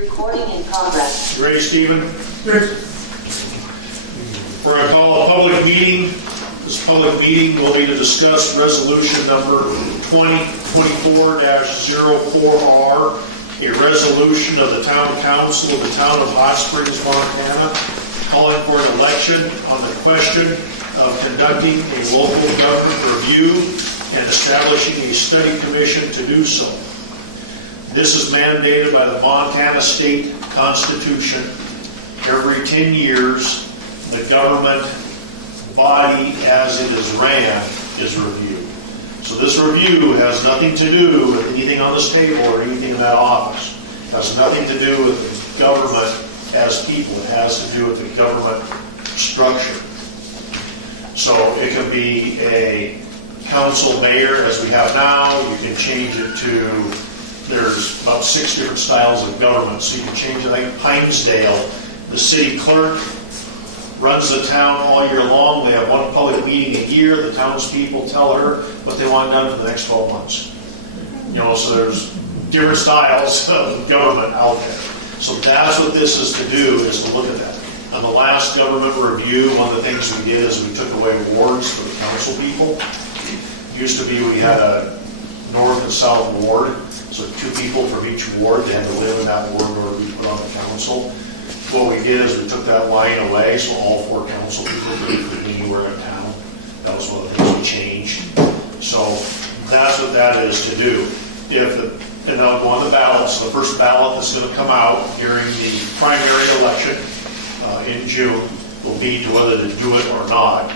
Recording in progress. You ready, Stephen? We're going to call a public meeting. This public meeting will be to discuss resolution number 2024-04R, a resolution of the Town Council of the Town of Hot Springs, Montana, calling for an election on the question of conducting a local government review and establishing a study commission to do so. This is mandated by the Montana State Constitution. Every 10 years, the government body as it is ran is reviewed. So this review has nothing to do with anything on this table or anything in that office. It has nothing to do with the government as people. It has to do with the government structure. So it can be a council mayor as we have now. You can change it to, there's about 6 different styles of government. So you can change it like Pinesdale. The city clerk runs the town all year long. They have one public meeting a year. The townspeople tell her what they want done for the next 12 months. You know, so there's different styles of government out there. So that's what this is to do, is to look at that. On the last government review, one of the things we did is we took away wards for the council people. It used to be we had a north and south ward, so 2 people from each ward. They had to live in that ward in order to be put on the council. What we did is we took that line away, so all 4 council people could be anywhere in town. That was one of the things we changed. So that's what that is to do. And I'll go on the ballots. So the first ballot that's going to come out during the primary election in June will be to whether to do it or not.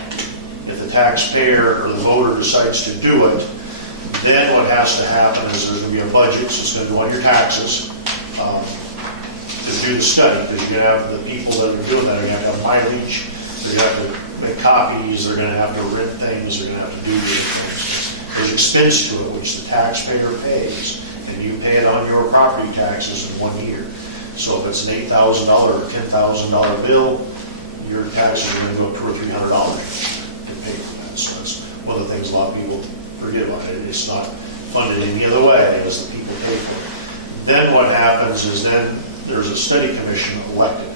If the taxpayer or the voter decides to do it, then what has to happen is there's going to be a budget, so it's going to go on your taxes. To do the study, because you're going to have the people that are doing that are going to have mileage, they're going to have to make copies, they're going to have to rent things, they're going to have to do these things. There's expense to it, which the taxpayer pays, and you pay it on your property taxes in 1 year. So if it's an $8,000 or $10,000 bill, your taxes are going to go $200 or $300 to pay for that. So that's one of the things a lot of people forget about it. It's not funded any other way as the people pay for it. Then what happens is then there's a study commission elected.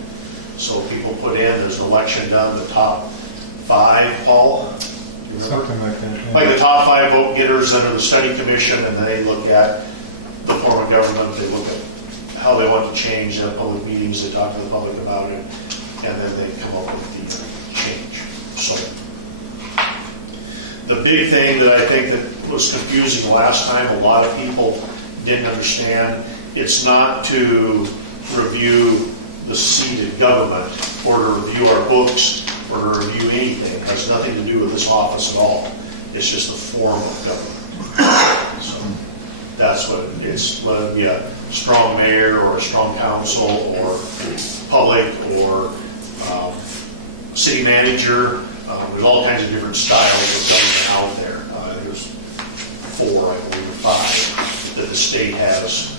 So people put in, there's an election done, the top 5, Paul? Something like that. Yeah. Like the top 5 vote getters under the study commission, and they look at the form of government, they look at how they want to change. They have public meetings, they talk to the public about it, and then they come up with the change. So the big thing that I think that was confusing last time, a lot of people didn't understand, it's not to review the seat of government or to review our books or to review anything. It has nothing to do with this office at all. It's just a form of government. So that's what it is. Whether it be a strong mayor or a strong council or public or city manager, there's all kinds of different styles of government out there. There's 4, I believe, or 5 that the state has.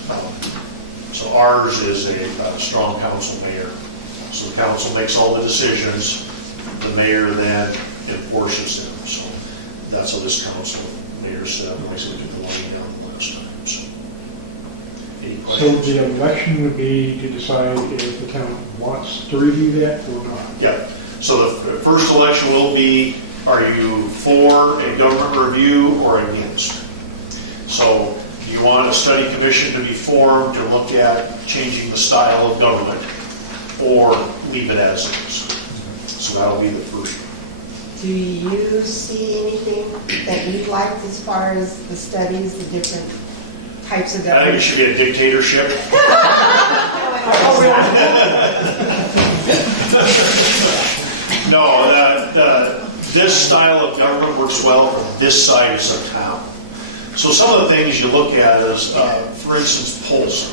So ours is a strong council mayor. So the council makes all the decisions. The mayor then enforces them. So that's how this council mayor set up. Like I said, we took the line down the last time. So, any So questions? the election would be to decide if the town wants to review that or not. Yeah. So the first election will be, are you for a government review or against? So do you want a study commission to be formed to look at changing the style of government, or leave it as it is? So that'll be the first one. Do you see anything that you'd like as far as the studies, the different types of I think it government? should be a dictatorship. No, this style of government works well for this size of town. So some of the things you look at is, for instance, Polson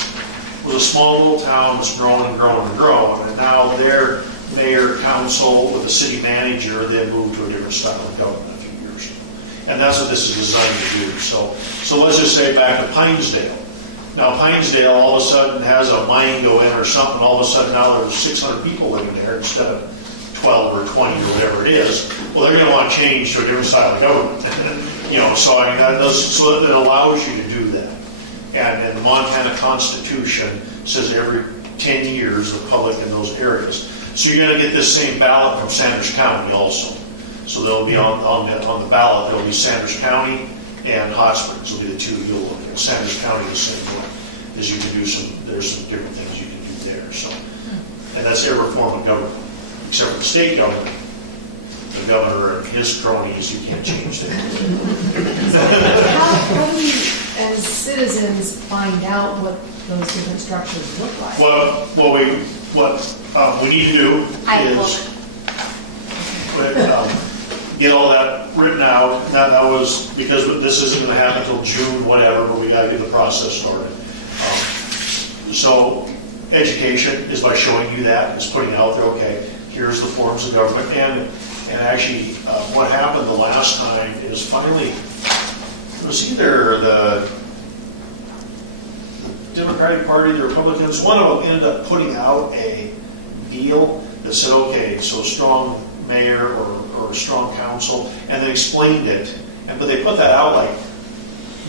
was a small little town that's grown and grown and grown, and now their mayor, council, with the city manager, then moved to a different style of government a few years ago. And that's what this is designed to do. So let's just say back to Pinesdale. Now Pinesdale all of a sudden has a mine go in or something, all of a sudden now there's 600 people living there instead of 12 or 20 or whatever it is. Well, they're going to want to change to a different style of government. You know, so I mean, so it allows you to do that. And the Montana Constitution says every 10 years of public in those areas. So you're going to get this same ballot from Sanders County also. So there'll be on the ballot, there'll be Sanders County and Hot Springs will be the two you'll look at. Sanders County the same way, is you can do there's some different things you can do there. So, and that's every form of government, except for the state government. The governor and his cronies, you can't change that. How do we, as citizens, find out what those different structures look like? What we need to do is get all that written out. That was because this isn't going to happen until June, whatever, but we got to get the process started. So education is by showing you that, is putting out there, okay, here's the forms of government. And actually, what happened the last time is finally, it was either the Democratic Party, the Republicans, one of them ended up putting out a deal that said, okay, so strong mayor or strong council, and they explained it, but they put that out like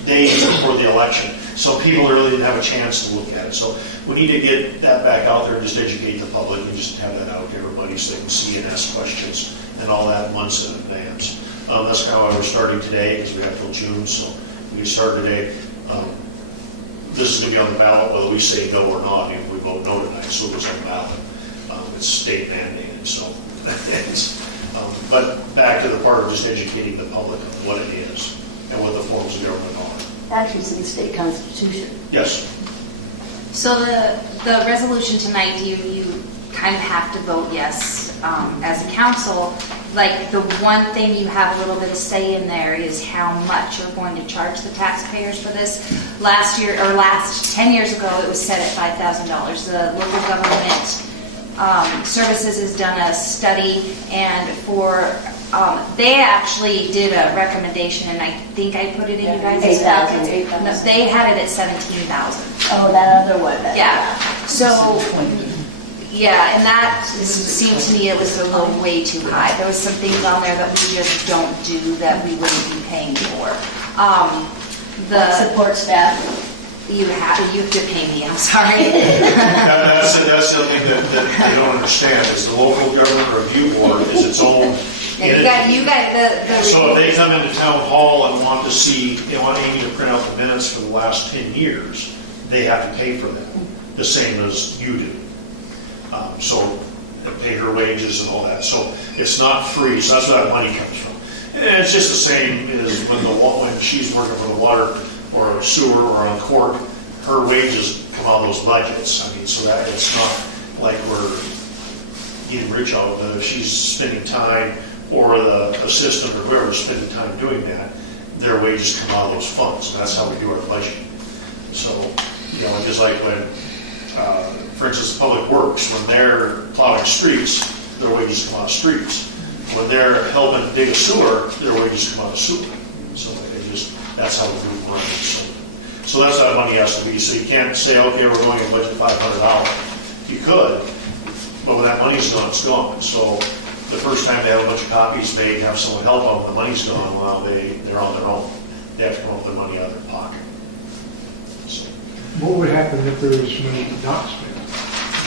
days before the election, so people really didn't have a chance to look at it. So we need to get that back out there and just educate the public and just have that out to everybody so they can see and ask questions and all that months in advance. That's kind of why we're starting today, because we have till June, so we start today. This is going to be on the ballot whether we say no or not, if we vote no tonight, so it's on the ballot. It's state mandated, so but back to the part of just educating the public on what it is and what the forms of government are. Actually, it's in the state constitution. Yes. So the resolution tonight, you kind of have to vote yes as a council. Like the one thing you have a little bit of say in there is how much you're going to charge the taxpayers for this. Last 10 years ago, it was set at $5,000. The local government services has done a study, and they actually did a recommendation, and I think I put it in you guys' 8,000. No, they had it at 17,000. Oh, that other one. Yeah. So, yeah, and that seemed to me it was a little way too high. There was some things on there that we just don't do that we wouldn't be paying for. The support staff. You have to pay me. I'm sorry. That's the thing that they don't understand is the local government review board is its own. Yeah, you got the. So if they come into town hall and want to see, they want Amy to print out the minutes for the last 10 years, they have to pay for them, the same as you do. So they pay her wages and all that. So it's not free. So that's where that money comes from. And it's just the same as when she's working for the water or sewer or on court, her wages come out of those budgets. I mean, so that it's not like we're getting rich out of it. If she's spending time, or the assistant or whoever's spending time doing that, their wages come out of those funds. And that's how we do our budget. So, just like when, for instance, Public Works, when they're plowing streets, their wages come out of streets. When they're helping dig a sewer, their wages come out of sewer. So that's how the group runs. So that's how money has to be. So you can't say, okay, we're going to budget $500. You could, but when that money's gone, it's gone. So the first time they have a bunch of copies made and have someone help them, the money's gone. Well, they're on their own. They have to come up with the money out of their pocket. So What would happen if there was money not spent?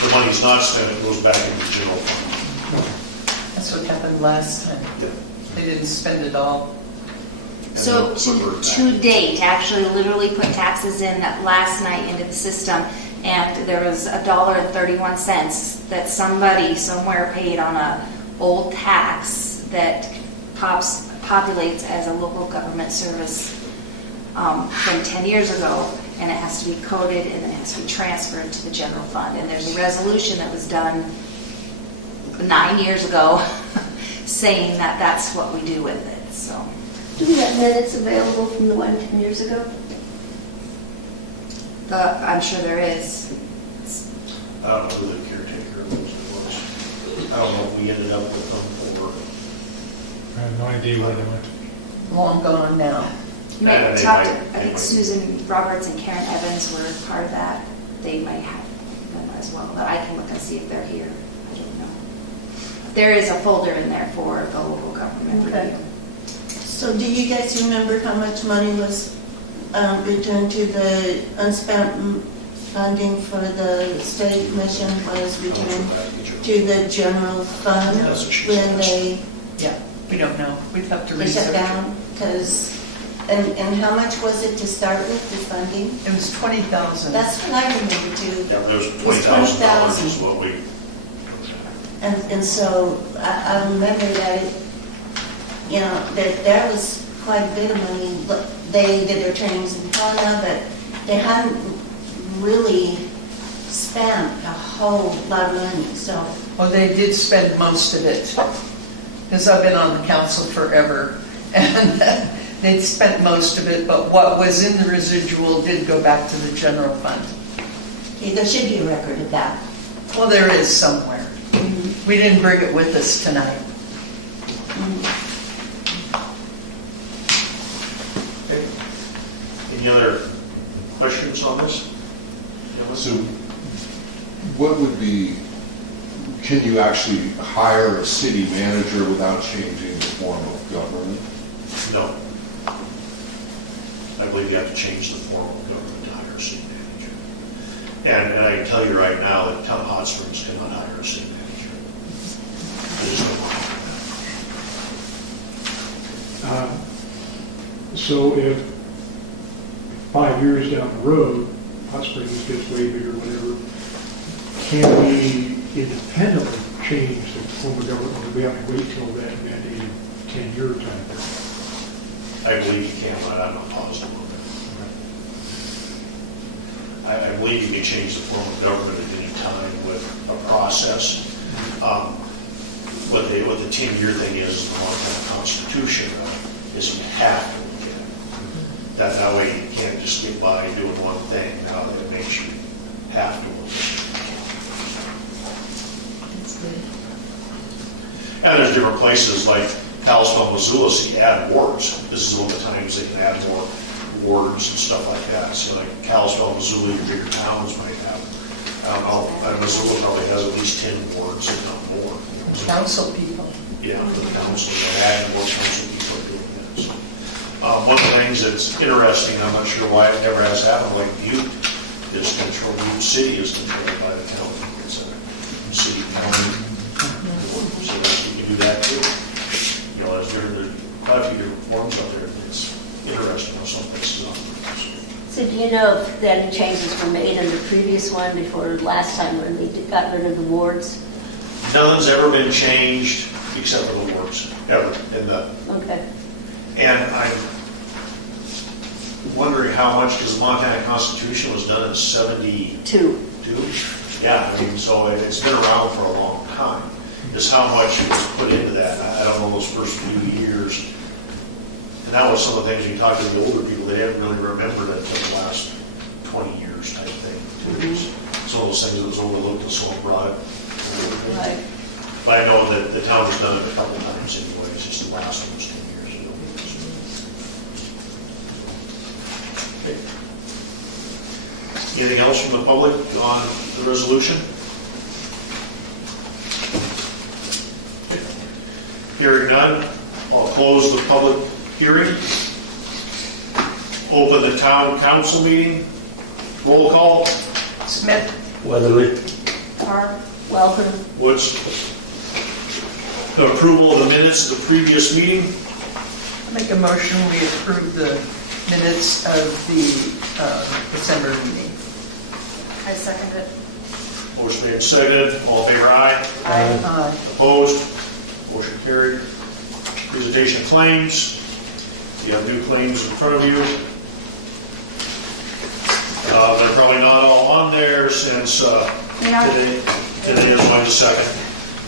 the money's not spent, it goes back into the general fund. That's what happened last time. Yeah. They didn't spend it all. And So they'll revert back. to date, actually literally put taxes in last night into the system, and there was $1.31 that somebody somewhere paid on a old tax that populates as a local government service from 10 years ago, and it has to be coded and then it has to be transferred to the general fund. And there's a resolution that was done 9 years ago saying that that's what we do with it. So. Do we have minutes available from the one 10 years ago? I'm sure there is. I don't know who the caretaker was. I don't know if we ended up with them or. I have no idea where they went. Long gone now. You Yeah, might they talk might- to, I think Susan Roberts and Karen Evans were part of that. They might have them as well, but I can look and see if they're here. I don't know. There is a folder in there for the local government Okay. review. So do you guys remember how much money was returned to the unspent funding for the study commission was returned to the general fund That's what she when said. Yeah, we don't know. We'd have to they research. shut down? Because, and how much was it to start with, the funding? It was 20,000. That's what I remember too. Yeah, there's It was $20,000 is what we, And so I remember that, you know, that was quite a bit of money. But they did their trainings in Helena, but they hadn't really spent a whole lot of money, so. Well, they did spend most of it, because I've been on the council forever, and they'd spent most of it, but what was in the residual did go back to the general fund. Okay, there should be a record of that. Well, there is somewhere. We didn't bring it with us tonight. okay. Any other questions on this? So what would be, can you actually hire a city manager without changing the form of government? No. I believe you have to change the form of government to hire a city manager. And I can tell you right now that Town of Hot Springs cannot hire a city manager. There's no law. So if 5 years down the road, Hot Springs gets way bigger, whatever, can we independently change the form of government, or do we have to wait till that 10-year time period? I believe you can, but I'm not positive of that. I believe you can change the form of government at any time with a process. What the 10-year thing is in the Montana Constitution is you have to look at it. That way you can't just get by doing one thing. Now that it makes you have to look at it. That's good. And there's different places like Kalispell, Missoula, so you add wards. This is one of the times they can add more wards and stuff like that. So like Kalispell, Missoula, your bigger towns might have, I don't know, Missoula probably has at least 10 wards, if not more. Council people. Yeah, for the council, they're adding more council people are doing that. So, one of the things that's interesting, I'm not sure why it never has happened, like Butte is controlled, Butte City is controlled by the county. It's a city county. So you can do that too. You know, there's quite a few different forms out there. It's interesting how some places operate. So do you know if any changes were made in the previous one before last time when they got rid of the wards? Nothing's ever been changed except for the wards, ever. Okay. And I'm wondering how much, because the Montana Constitution was done in 72? Yeah, I mean, so it's been around for a long time. Is how much was put into that. I don't know those first few years. And that was some of the things you talk to the older people, they didn't really remember that until the last 20 years type thing. It's one of those things that was overlooked and someone brought it. Right. But I know that the town has done it a couple times anyway, it's just the last one was 10 years ago. Okay. Anything else from the public on the resolution? Okay. Hearing none, I'll close the public hearing. Open the town council meeting. Roll call. Smith. Weatherly. Carr. Welcome. Woods. The approval of the minutes of the previous meeting. Make a motion, we approve the minutes of the December meeting. I second it. Motion made and seconded. All in favor, aye. Aye. Opposed? Motion carried. Presentation of claims. You have new claims in front of you. They're probably not all on there since They are. today is March 2nd,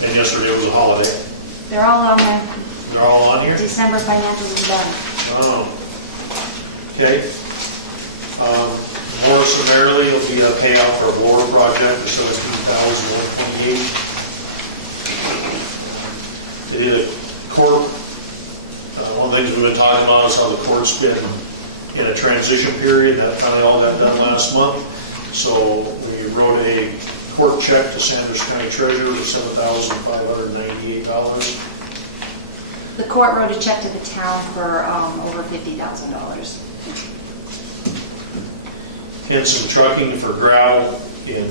and yesterday was a holiday. They're all on there. They're all on here? December financials are done. Oh. Okay. Morrison-Maierle will be a payoff for a water project of $17,128. The court, one of the things we've been talking about is how the court's been in a transition period. That finally all got done last month. So we wrote a court check to Sanders County Treasurer for $7,598. The court wrote a check to the town for over $50,000. Henson Trucking for gravel in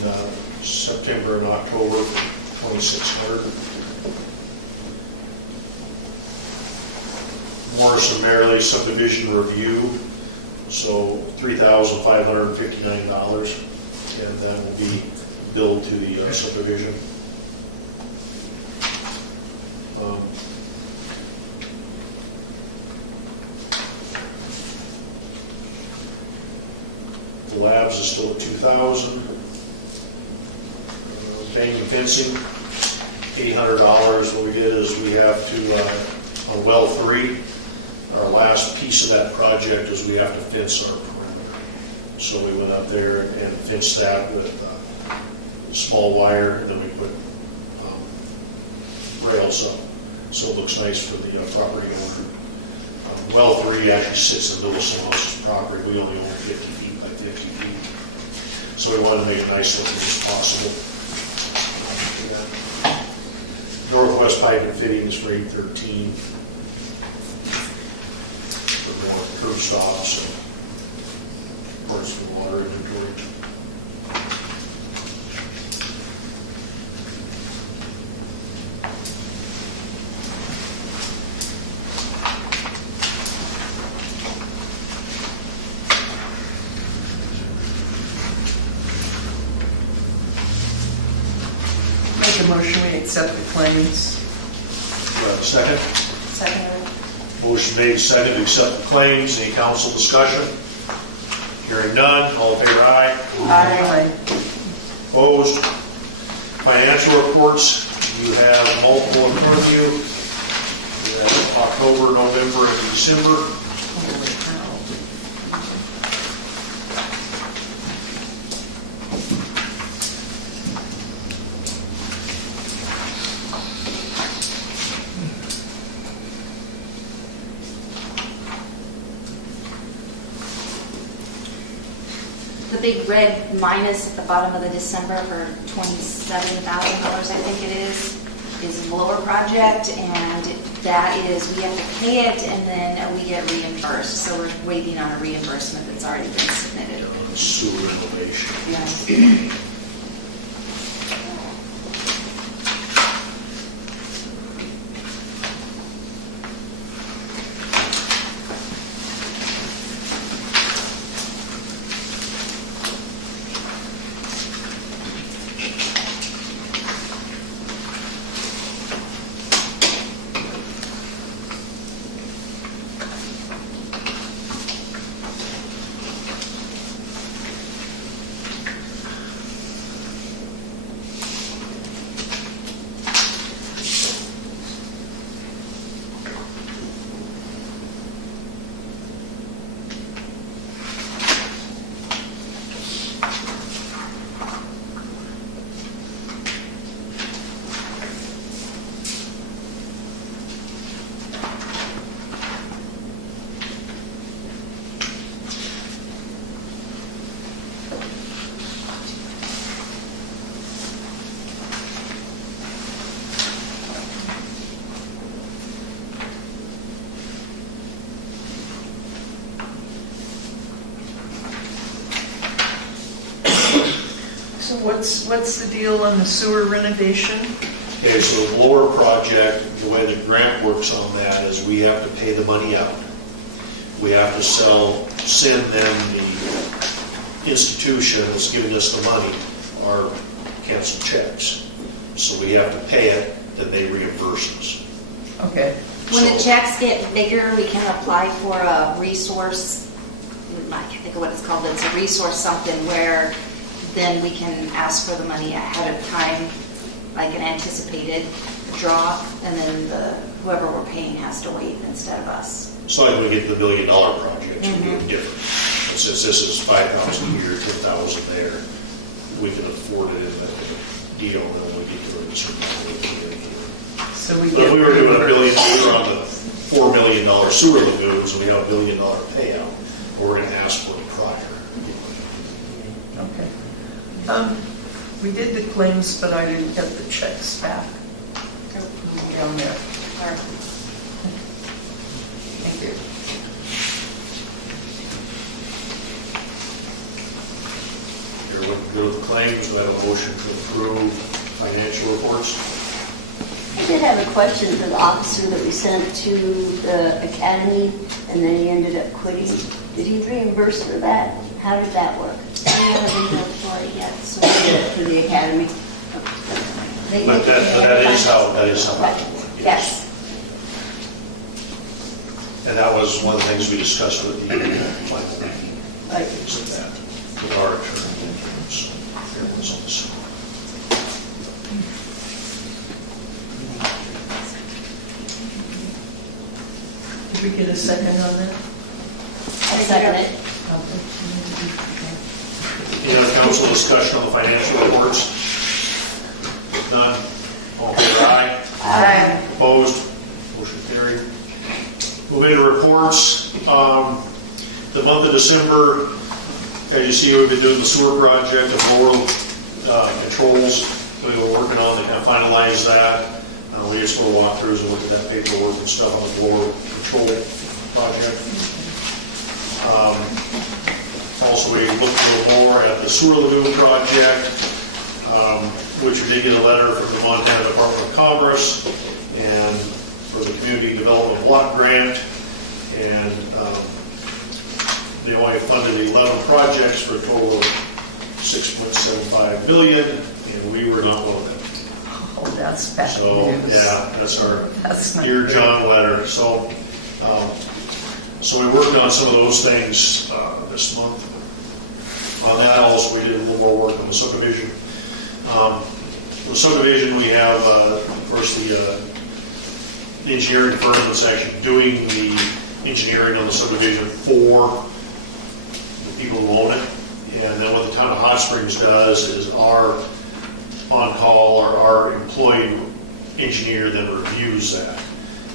September and October, $2,600. Morrison-Maierle subdivision review, so $3,559, and that will be billed to the subdivision. The labs is still at $2,000. Painting and fencing, $800. What we did is we have to, on well 3, our last piece of that project is we have to fence our perimeter. So we went up there and fenced that with small wire, and then we put rails up, so it looks nice for the property owner. Well 3 actually sits in the middle of someone else's property. We only own 50 feet by 50 feet. So we wanted to make it nice looking as possible. Northwest pipe and fittings for $813. For more curb stops and parts for water inventory. Make a motion, we accept the claims. Do I have a second? Second. Motion made, second to accept the claims. Any council discussion? Hearing none, all in favor, aye. Aye. Opposed? Financial reports, you have multiple in front of you. You have October, November, and December. Holy cow. The big red minus at the bottom of the December for $27,000, I think it is a lower project, and that is, we have to pay it and then we get reimbursed. So we're waiting on a reimbursement that's already been submitted. Sewer innovation. Yes. So what's the deal on the sewer renovation? Okay, so the blower project, the way the grant works on that is we have to pay the money out. We have to send them the institution that's giving us the money, our canceled checks. So we have to pay it, then they reimburse us. Okay. When the checks get bigger, we can apply for a resource, I can't think of what it's called, it's a resource something where then we can ask for the money ahead of time, like an anticipated draw, and then whoever we're paying has to wait instead of us. So like when we get to the $1 billion project, it's going to be different. And since this is $5,000 here, $10,000 there, we can afford it in the deal, and then we get to a certain amount. So we But get. if we were doing $1 billion, we were on the $4 million sewer lagoons, and we have $1 billion payout, we're going to ask for it prior. Okay. We did the claims, but I didn't get the checks back. Down there. Thank you. looking good with the claims. Do I have a motion to approve financial reports? I did have a question for the officer that we sent to the academy, and then he ended up quitting. Did he reimburse for that? How did that work? We haven't been for it yet, so. For the academy? But that is how Right. that went. Yes. And that was one of the things we discussed with the Michael. Right. Said that, with our attorney. So, there was also. Did we get a second on that? I second it. Any other council discussion on the financial reports? If none, all in favor, aye. Aye. Opposed? Motion carried. Moving to reports. The month of December, as you see, we've been doing the sewer project and rural controls. We were working on to kind of finalize that. We just want to walk through and look at that paperwork and stuff on the rural control project. Also, we looked a little more at the sewer lagoon project, which we did get a letter from the Montana Department of Commerce and for the Community Development Block Grant. And they only funded 11 projects for a total of $6.75 billion, and we were not one of them. Oh, that's bad So, news. yeah, that's our That's not Dear good. John letter. So we worked on some of those things this month. On that also, we did a little more work on the subdivision. The subdivision, we have, of course, the engineering firm that's actually doing the engineering on the subdivision for the people who own it. And then what the town of Hot Springs does is our on-call or our employed engineer then reviews that.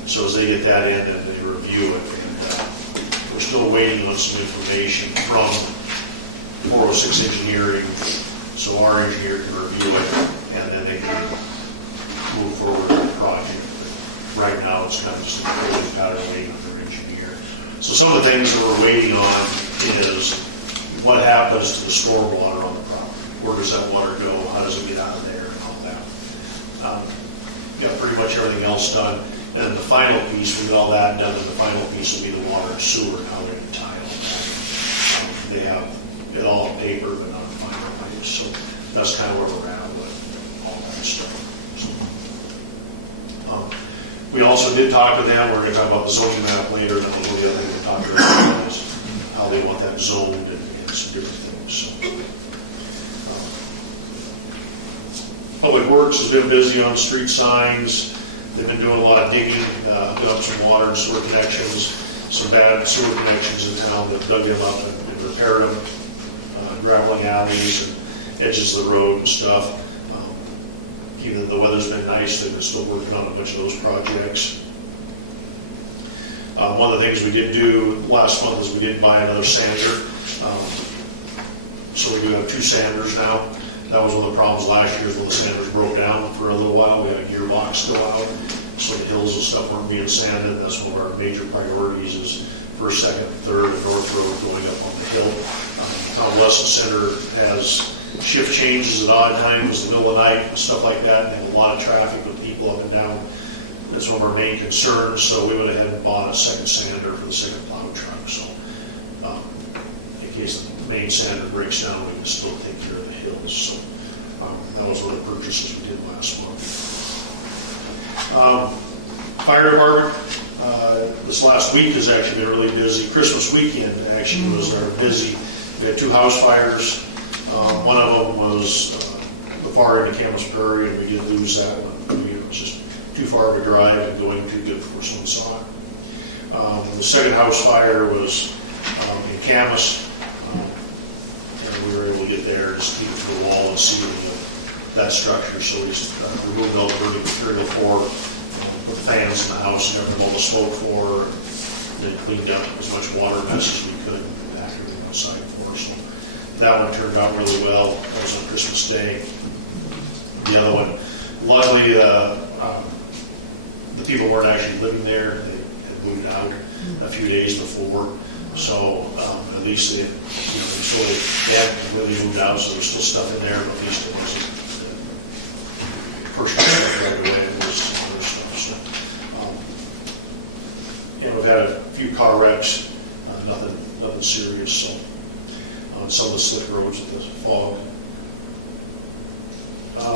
So as they get that in, then they review it. And we're still waiting on some information from 406 Engineering, so our engineer can review it, and then they can move forward with the project. But right now, it's kind of just a holding pattern waiting on their engineer. So some of the things that we're waiting on is what happens to the stormwater on the property. Where does that water go? How does it get out of there and all that? Got pretty much everything else done. And then the final piece, we get all that done, and the final piece will be the water and sewer, how they're entitled. They have it all on paper, but not finalized. So that's kind of where we're at with all that stuff. So, we also did talk to them. We're going to talk about the zoning map later, and then we'll the other thing we talked about is how they want that zoned and some different things. So, Public Works has been busy on street signs. They've been doing a lot of digging, hooking up some water and sewer connections, some bad sewer connections in town. They've dug them up and repaired them, graveling alleys and edges of the road and stuff. Even though the weather's been nice, they've been still working on a bunch of those projects. One of the things we did do last month is we did buy another sander. So we do have 2 sanders now. That was one of the problems last year, is when the sanders broke down for a little while. We had a gearbox go out, so the hills and stuff weren't being sanded. That's one of our major priorities is first, second, third, and north road going up on the hill. Convalescent Center has shift changes at odd times, the middle of the night, and stuff like that, and they have a lot of traffic with people up and down. That's one of our main concerns, so we went ahead and bought a second sander for the second plow truck. So in case the main sander breaks down, we can still take care of the hills. So that was one of the purchases we did last month. Fire department, this last week has actually been really busy. Christmas weekend actually was our busy. We had 2 house fires. One of them was the far end of Camas Prairie, and we did lose that one. It was just too far of a drive and going too good before someone saw it. The second house fire was in Camas, and we were able to get there and just keep it to the wall and see that structure. So we just removed all the burning material for, put the fans in the house and everything, all the smoke for, and then cleaned up as much water mess as we could after we went outside for. So that one turned out really well. That was on Christmas Day. The other one, luckily, the people weren't actually living there. They had moved out a few days before, So at least they, they haven't really moved out, so there's still stuff in there, but at least it wasn't first right away. It was other stuff. So, and we've had a few car wrecks, nothing serious. So on some of the slick roads with the fog.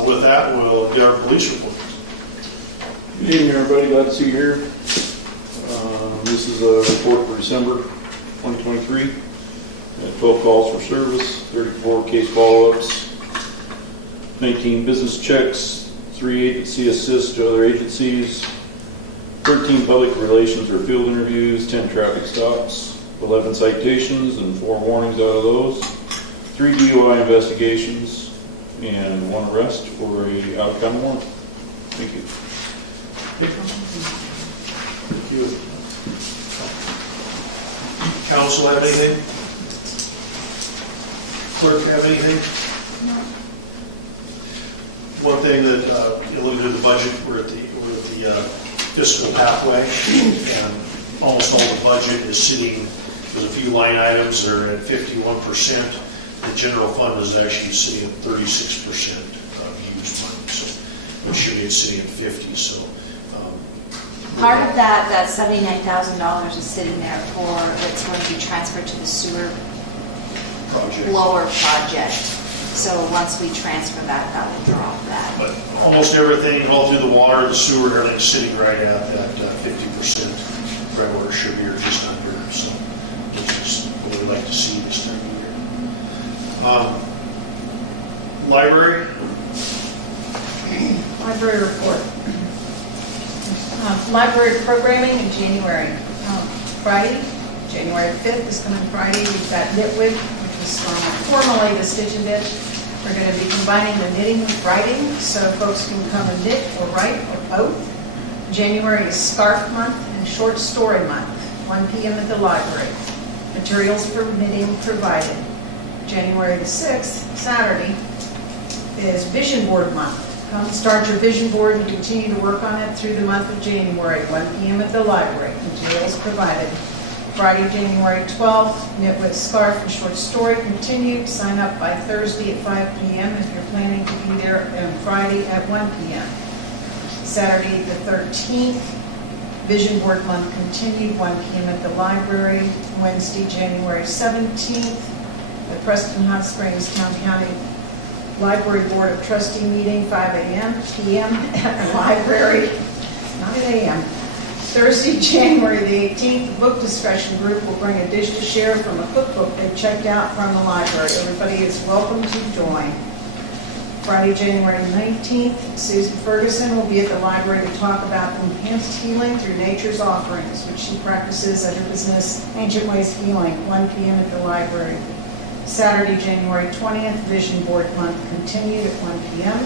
With that, we'll get our police report. Good evening, everybody. Glad to see you here. This is a report for December 2023. 12 calls for service, 34 case follow-ups, 19 business checks, 3 agency assists to other agencies, 13 public relations or field interviews, 10 traffic stops, 11 citations and 4 warnings out of those, 3 DUI investigations, and 1 arrest for a out-of-town warrant. Thank you. Thank you. Council have anything? Clerk have anything? No. One thing that, looking at the budget, we're at the fiscal pathway, and almost all the budget is sitting, there's a few line items that are at 51%. The general fund is actually sitting at 36% of used money, so we should be sitting at 50. So Part of that $79,000 is sitting there for, it's going to be transferred to the sewer project. blower project. So once we transfer that, that will drop that. But almost everything, all through the water, the sewer, everything's sitting right at that 50%, right where it should be, or just under. So, which is what we'd like to see this time of year. Library. Library report. Library programming in January. Friday, January 5th is coming Friday. We've got Knitwig, which is formerly the Stitch and Knit. We're going to be combining the knitting with writing, so folks can come and knit or write or both. January is Scarf Month and Short Story Month, 1 p.m. at the library. Materials for knitting provided. January the 6th, Saturday, is Vision Board Month. Come start your vision board and continue to work on it through the month of January, 1 p.m. at the library. Materials provided. Friday, January 12th, knit with scarf and short story continued. Sign up by Thursday at 5 p.m. if you're planning to be there on Friday at 1 p.m. Saturday the 13th, Vision Board Month continued, 1 p.m. at the library. Wednesday, January 17th, the Preston Hot Springs Town County Library Board of Trustee meeting, 5 a.m. p.m. at the library, 9 a.m. Thursday, January the 18th, the book discussion group will bring a dish to share from a cookbook they checked out from the library. Everybody is welcome to join. Friday, January 19th, Susan Ferguson will be at the library to talk about enhanced healing through nature's offerings, which she practices at her business, Ancient Ways Healing, 1 p.m. at the library. Saturday, January 20th, Vision Board Month continued at 1 p.m.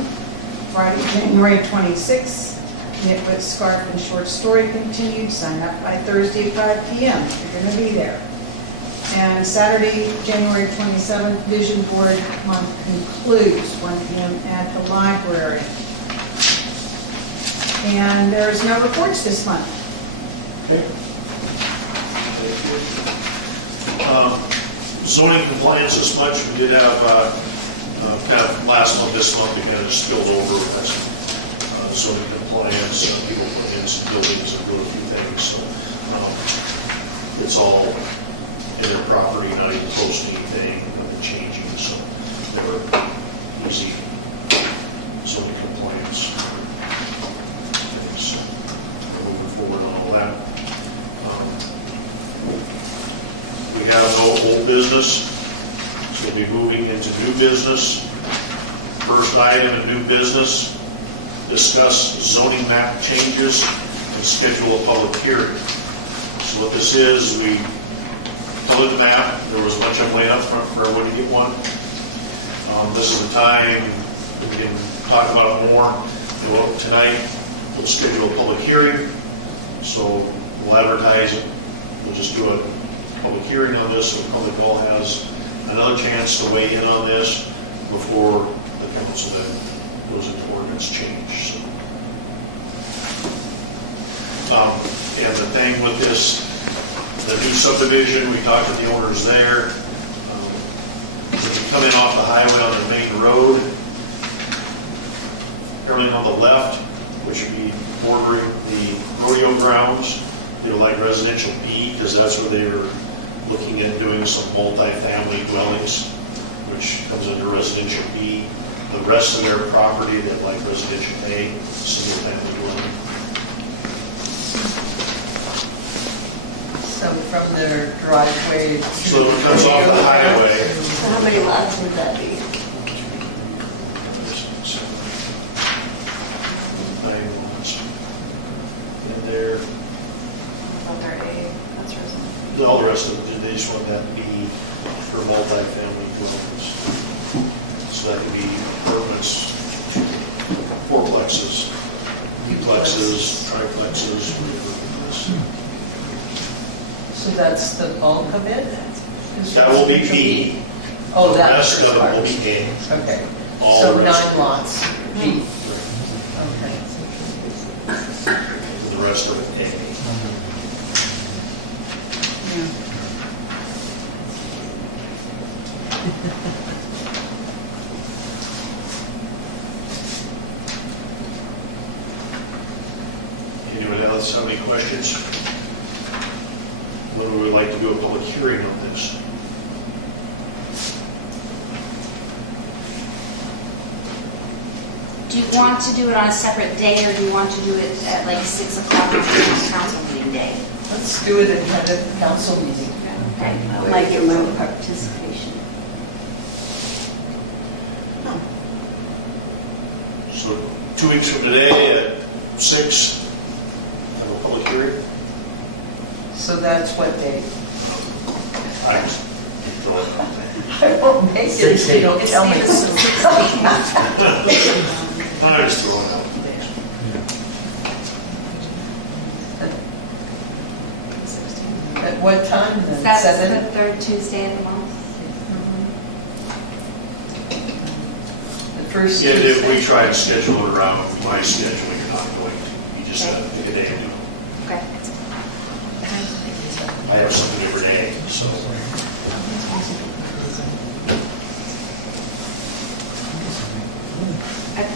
Friday, January 26th, Knit with Scarf and Short Story continued. Sign up by Thursday at 5 p.m. if you're going to be there. And Saturday, January 27th, Vision Board Month concludes, 1 p.m. at the library. And there's no reports this month. Okay. Zoning compliance this much, we did have kind of last month, this month, we kind of spilled over with some zoning compliance, people putting in some buildings and doing a few things, so it's all in their property, not even close to anything, nothing changing, so they were easy zoning compliance things. Moving forward on all that. We have no old business, so we'll be moving into new business. First item in new business, discuss zoning map changes and schedule a public hearing. So what this is, we colored the map. There was a bunch of them laying up front for everyone to get one. This is the time we can talk about it more. Well, tonight, we'll schedule a public hearing. So we'll advertise it. We'll just do a public hearing on this, so the public all has another chance to weigh in on this before the council then goes into ordinance change. So, and the thing with this the new subdivision, we talked to the owners there. Coming off the highway on the main road, everything on the left, which would be bordering the rodeo grounds, they would like residential B, because that's where they were looking at doing some multi-family dwellings, which comes under residential B. The rest of their property, they'd like residential A, single-family dwelling. So from their driveway to... So it comes off the highway. So how many lots would that be? And there, Well, they're A, that's reasonable. all the rest of it, they just want that to be for multi-family dwellings. So that could be apartments, fourplexes, duplexes, triplexes, whatever it is. So that's the bulk of it? That will be B. Oh, The that's rest of it will be A. Okay. All So the rest. 9 lots, B. Okay. The rest of it A. Anyone else have any questions? When we would like to do a public hearing on this? Do you want to do it on a separate day, or do you want to do it at like 6 o'clock on the council meeting day? Let's do it at the council meeting. Okay. I might get my participation. So 2 weeks from today at 6, have a public hearing? So that's what day? I just throw it out there. I won't make it if you don't tell me. I just throw it out there. At what time then? That's 7? the third Tuesday of the month. The first Yeah, if we Tuesday? try to schedule it around my schedule, you're not going to. You just have to pick a day and do it. Okay. I have something every day, so. At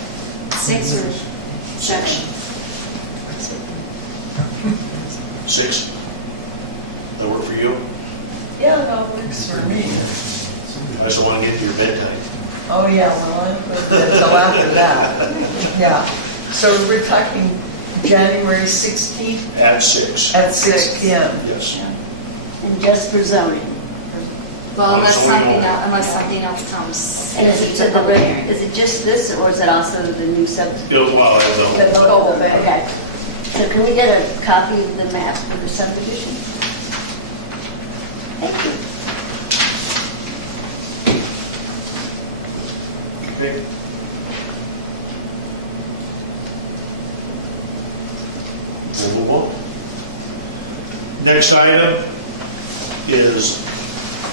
6 or 7? 6? That work for you? Yeah, that works for me. I just don't want to get to your bedtime. Oh, yeah, well, I'm good until after that. Yeah. So we're talking January 16th At 6. at 6 p.m. Yes. And just for zoning. Well, unless something else comes. And is it, to the hearing. is it just this, or is it also the new subdivision? Well, I don't know. Oh, okay. So can we get a copy of the map for the subdivision? Thank you. Okay. We'll move on. Next item is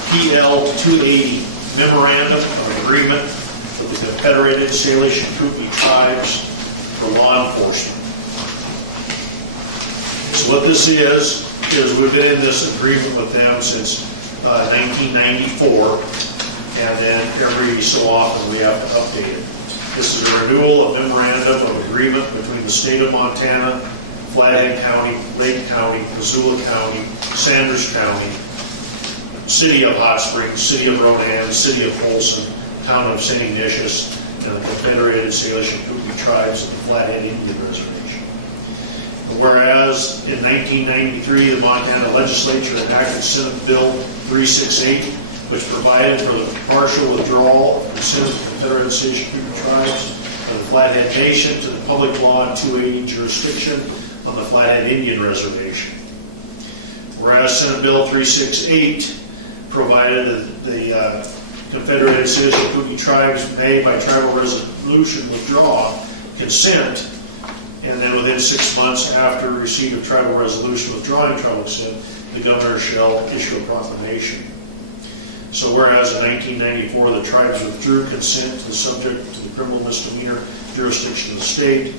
PL 280, memorandum of agreement with the Confederated Salish Kootenai tribes for law enforcement. So what this is we've been in this agreement with them since 1994, and then every so often we have to update it. This is a renewal of memorandum of agreement between the state of Montana, Flathead County, Lake County, Missoula County, Sanders County, City of Hot Springs, City of Ronan, City of Folsom, Town of St. Ignatius, and the Confederated Salish and Kootenai tribes of the Flathead Indian Reservation. Whereas in 1993, the Montana legislature enacted Senate Bill 368, which provided for the partial withdrawal of consent of the Confederated Salish and Kootenai tribes of the Flathead Nation to the public law 280 jurisdiction on the Flathead Indian Reservation. Whereas Senate Bill 368 provided that the Confederated Salish and Kootenai tribes may, by tribal resolution, withdraw consent, and then within 6 months after receipt of tribal resolution withdrawing tribal consent, the governor shall issue a proclamation. So whereas in 1994 the tribes withdrew consent to the subject to the criminal misdemeanor jurisdiction of the state,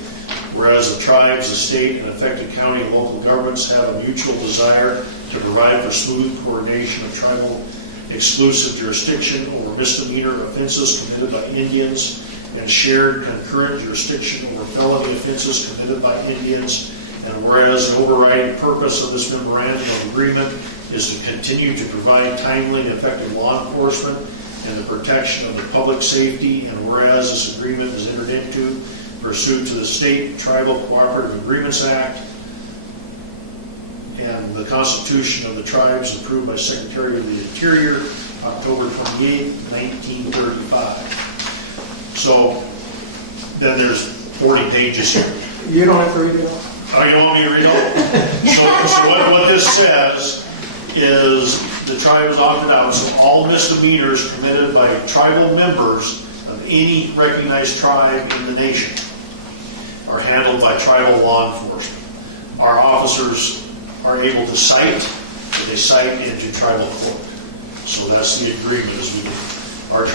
Whereas the tribes, the state, and affected county and local governments have a mutual desire to provide for smooth coordination of tribal exclusive jurisdiction over misdemeanor offenses committed by Indians and shared concurrent jurisdiction over felony offenses committed by Indians. And whereas the overriding purpose of this memorandum of agreement is to continue to provide timely and effective law enforcement and the protection of the public safety, and whereas this agreement is entered into pursuant to the State Tribal Cooperative Agreements Act and the Constitution of the Tribes approved by Secretary of the Interior, October 28, 1935. So then there's 40 pages here. You don't have to read it all. Oh, you want me to read it? So what this says is the tribe is opted out, so all misdemeanors committed by tribal members of any recognized tribe in the nation are handled by tribal law enforcement. Our officers are able to cite, but they cite into tribal court. So that's the agreement, is our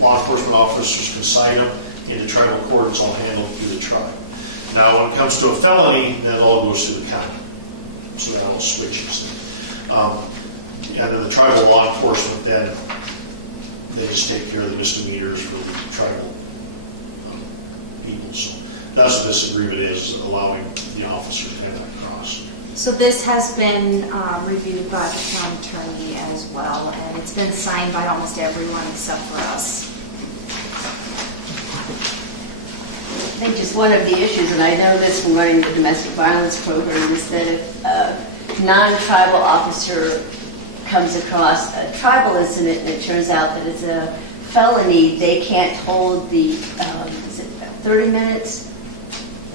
law enforcement officers can cite them into tribal court. It's all handled through the tribe. Now, when it comes to a felony, then it all goes through the county. So that all switches. And then the tribal law enforcement, then they just take care of the misdemeanors for the tribal people. So that's what this agreement is, allowing the officers to have that cross. So this has been reviewed by the town attorney as well, and it's been signed by almost everyone except for us. I think just one of the issues, and I know this from running the domestic violence program, is that if a non-tribal officer comes across a tribal incident and it turns out that it's a felony, they can't hold the, is it 30 minutes?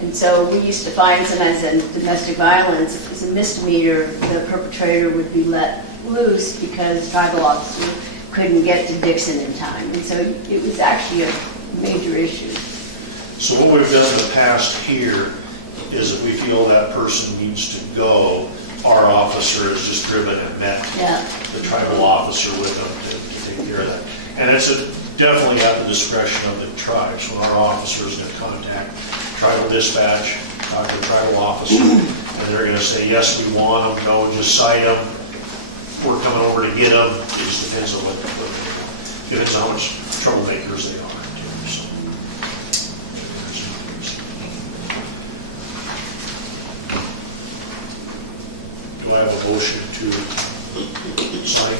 And so we used to find sometimes in domestic violence, if it was a misdemeanor, the perpetrator would be let loose because the tribal officer couldn't get to Dixon in time. And so it was actually a major issue. So what we've done in the past here is if we feel that person needs to go, our officer has just driven and met the tribal officer with them to take care of that. And it's definitely at the discretion of the tribes. When our officer is going to contact tribal dispatch, talk to the tribal officer, and they're going to say, yes, we want them, no, just cite them, we're coming over to get them. It just depends on depends on how much troublemakers they are. Do I have a motion to sign?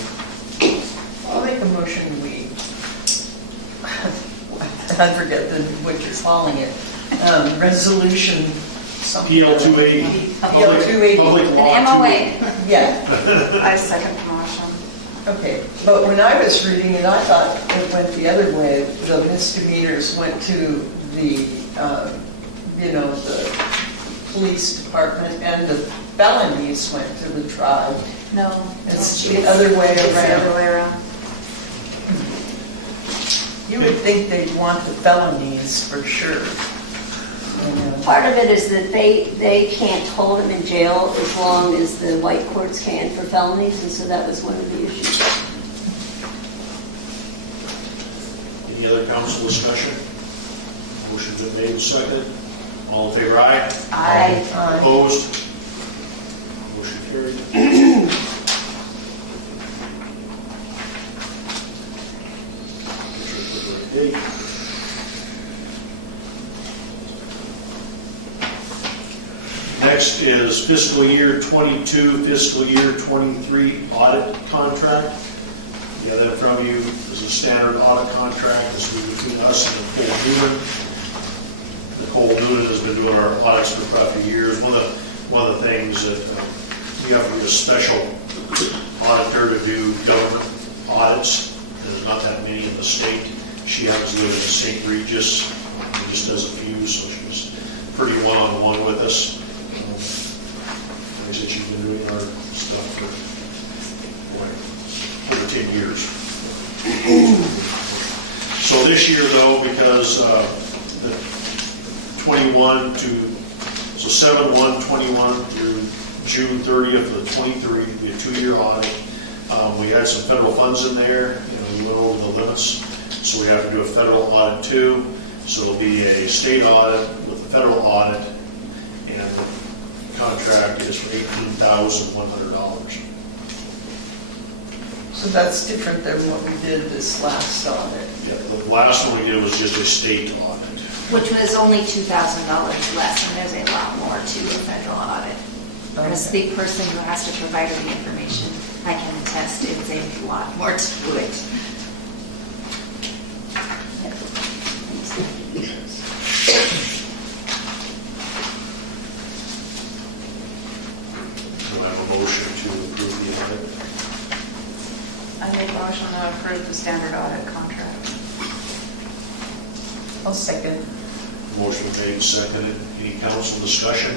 I'll make a motion we, I forget what you're calling it, resolution something. PL 280. PL 280. Public law An MOA. 280. Yeah, I second the motion. okay. But when I was reading it, I thought it went the other way. The misdemeanors went to the, the police department, and the felonies went to the tribe. No. It's the other way It's the other around. way around. You would think they'd want the felonies for sure. Part of it is that they can't hold him in jail as long as the white courts can for felonies, and so that was one of the issues. Any other council discussion? Motion been made and seconded. All in favor, aye? Aye. Opposed? Motion carried. Next is fiscal year 22, fiscal year 23 audit contract. You have that in front of you is a standard audit contract. This is between us and Nicole Newman. Nicole Newman has been doing our audits for quite a few years. One of the things that we have to be a special auditor to do government audits. There's not that many in the state. She happens to live in St. Regis. She just does a few, so she's pretty one-on-one with us. Like I said, she's been doing our stuff for over 10 years. So this year, though, because the 21 to, so 7/1/21 through June 30th of the 23, we had a 2-year audit. We had some federal funds in there, we went over the limits, so we have to do a federal audit too. So it'll be a state audit with a federal audit, and the contract is for $18,100. So that's different than what we did this last audit. Yeah, the last one we did was just a state audit. Which was only $2,000 less, and there's a lot more to a federal audit. Because Okay. the person who has to provide her the information, I can attest, it's a lot more to it. Do I have a motion to approve the audit? I make a motion to approve the standard audit contract. I'll second. Motion made, seconded. Any council discussion?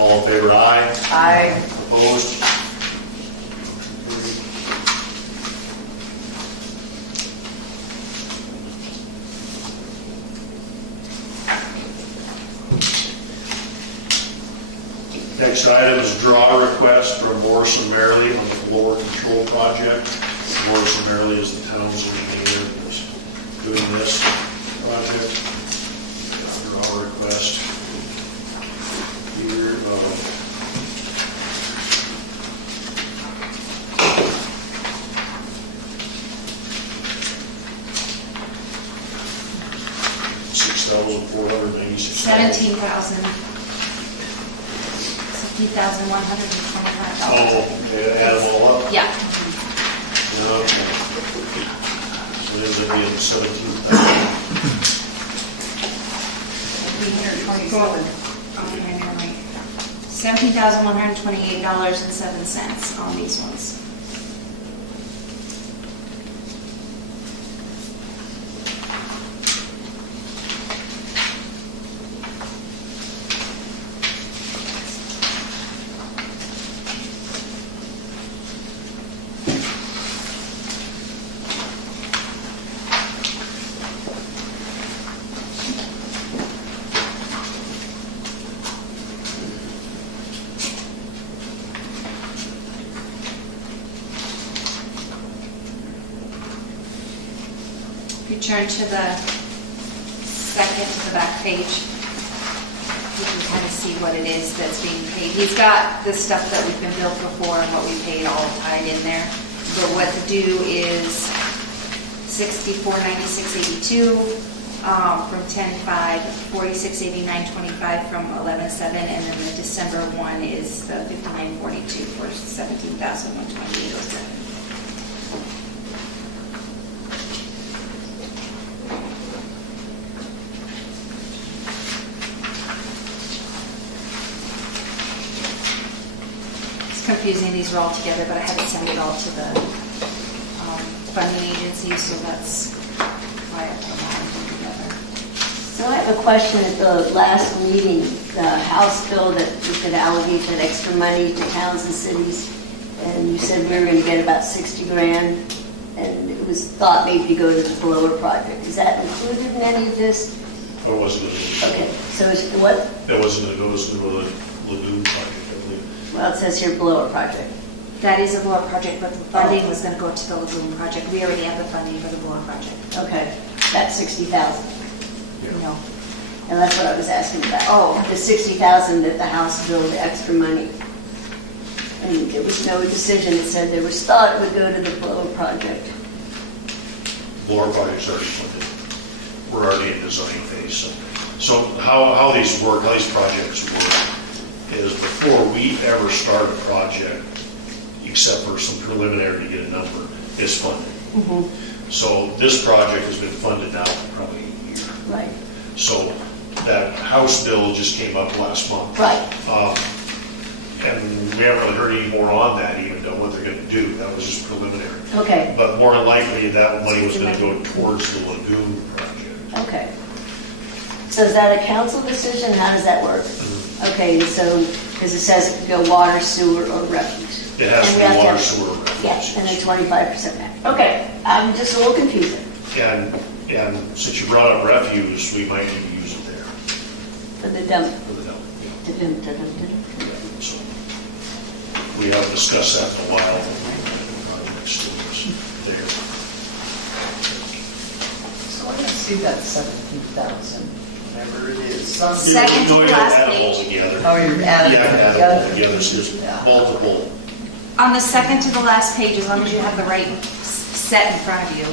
All in favor, aye. Aye. Opposed? Next item is draw request from Morrison-Maierle on the blower control project. Morrison-Maierle is the town's engineer that's doing this project. Draw request here. $6,496. 17,125. Oh, okay, add them all up? Yeah. Okay. So there's a being 17,000. $17,128.07 on these ones. If you turn to the second to the back page, you can kind of see what it is that's being paid. He's got the stuff that we've been billed before and what we paid all tied in there. But what the due is $64.96.82 from 10/5, $46.89.25 from 11/7, and then the December one is the $59.42 for $17,128.07. Confusing, these are all together, but I had to send it all to the funding agency, so that's why I put them all together. So I have a question. At the last meeting, the House bill that we could allocate that extra money to towns and cities, and you said we were going to get about 60 grand, and it was thought maybe to go to the blower project. Is that included in any of this? Or wasn't it? Okay, so it's what? It wasn't, it was the lagoon project, I believe. Well, it says here blower project. That is a blower project, but the funding was going to go to the lagoon project. We already have the funding for the blower project. Okay, that's 60,000. No. And that's what I was asking about. Oh. The 60,000 that the House billed extra money. And there was no decision. It said there was thought it would go to the blower project. Blower project's already funded. We're already in design phase. So how these work, how these projects work, is before we ever start a project, except for some preliminary to get a number, is funded. Mm-hmm. So this project has been funded now for probably a year. Right. So that House bill just came up last month. Right. And we haven't really heard any more on that, even though what they're going to do. That was just preliminary. Okay. But more than likely, that money was going to go towards the lagoon project. Okay. So is that a council decision? How does that work? Okay, so, because it says it could go water, sewer, or refuse. It has And to we have be water, have- sewer, refuse. Yeah, and a 25% match. Okay, I'm just a little confused. And since you brought up refuse, we might need to use it there For the dump. for the dump. Dun-dun-dun-dun-dun. So we haven't discussed that in a while. The project still is there. So let me see see that 17,000, whatever it is. Second to You last add them all page. together. Oh, you're adding Yeah, them add them all together. together, so there's Yeah. multiple. On the second to the last page, as long as you have the right set in front of you.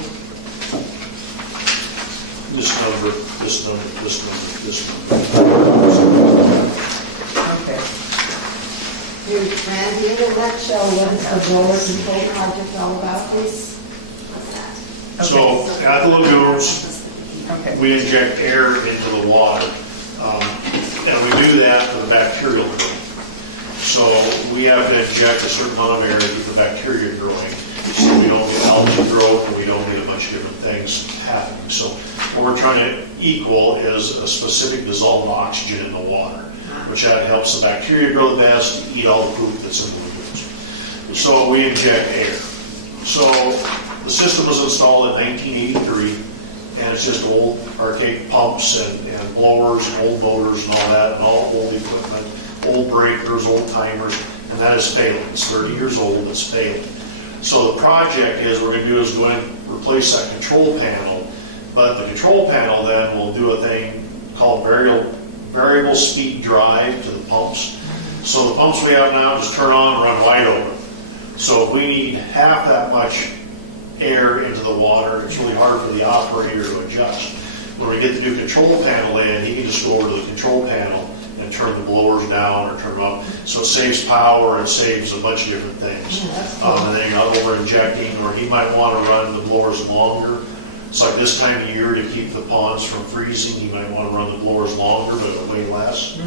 This number, this number, this number, this number. Okay. Randy, in a nutshell, what is the blower control project all about, please? So at the lagoons, Okay. we inject air into the water. And we do that for the bacterial growth. So we have to inject a certain amount of air to keep the bacteria growing. So we don't get algae growth and we don't get a bunch of different things happening. So what we're trying to equal is a specific dissolved oxygen in the water, which that helps the bacteria grow the best, eat all the poop that's in the lagoons. So we inject air. So the system was installed in 1983, and it's just old archaic pumps and blowers and old motors and all that, and all old equipment, old breakers, old timers, and that is failing. It's 30 years old, it's failing. So the project is, we're going to do is go in and replace that control panel, but the control panel then will do a thing called variable speed drive to the pumps. So the pumps we have now just turn on and run wide open. So if we need half that much air into the water, it's really hard for the operator to adjust. When we get the new control panel in, he can just go over to the control panel and turn the blowers down or turn them up. So it saves power, it saves a bunch of different things. And then you're not over injecting, or he might want to run the blowers longer. It's like this time of year to keep the ponds from freezing, he might want to run the blowers longer, but way less to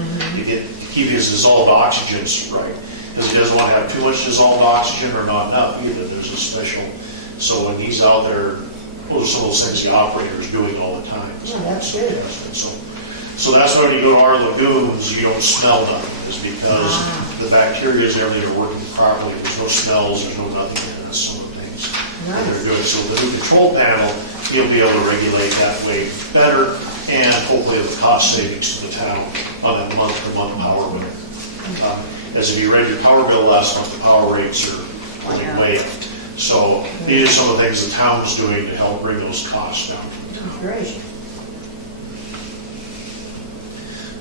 keep his dissolved oxygen right. Because he doesn't want to have too much dissolved oxygen or not enough either. There's a special. So when he's out there, those are some of those things the operator is doing all the time. Yeah, that's good. So that's why when you go to our lagoons, you don't smell nothing, is because the bacteria and everything are working properly. There's no smells, there's no nothing in it. That's some of the things that they're doing. So the new control panel, you'll be able to regulate that way better, and hopefully the cost savings to the town on that month-to-month power bill. As if you read your power bill last month, the power rates are way up. So these are some of the things the town is doing to help bring those costs down. Great.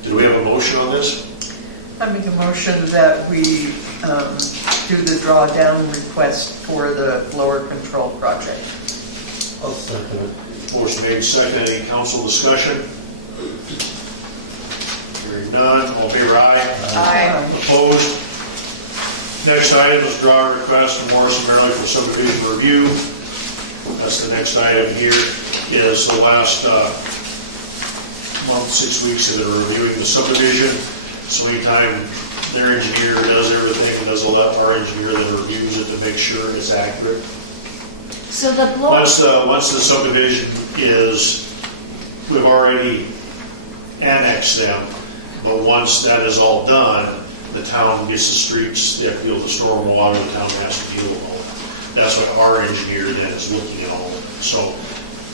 Do we have a motion on this? I make a motion that we do the drawdown request for the blower control project. I'll second it. Motion made, second. Any council discussion? Hearing none, all in favor, aye. Aye. Opposed? Next item is draw a request from Morrison-Maierle for subdivision review. That's the next item here, is the last month, 6 weeks that they're reviewing the subdivision. So anytime their engineer does everything, does all that, our engineer then reviews it to make sure it's accurate. So the blower, Once the subdivision is, we've already annexed them, but once that is all done, the town gets the streets, they have to deal with the storm water, the town has to deal with all that. That's what our engineer then is looking at all of it. So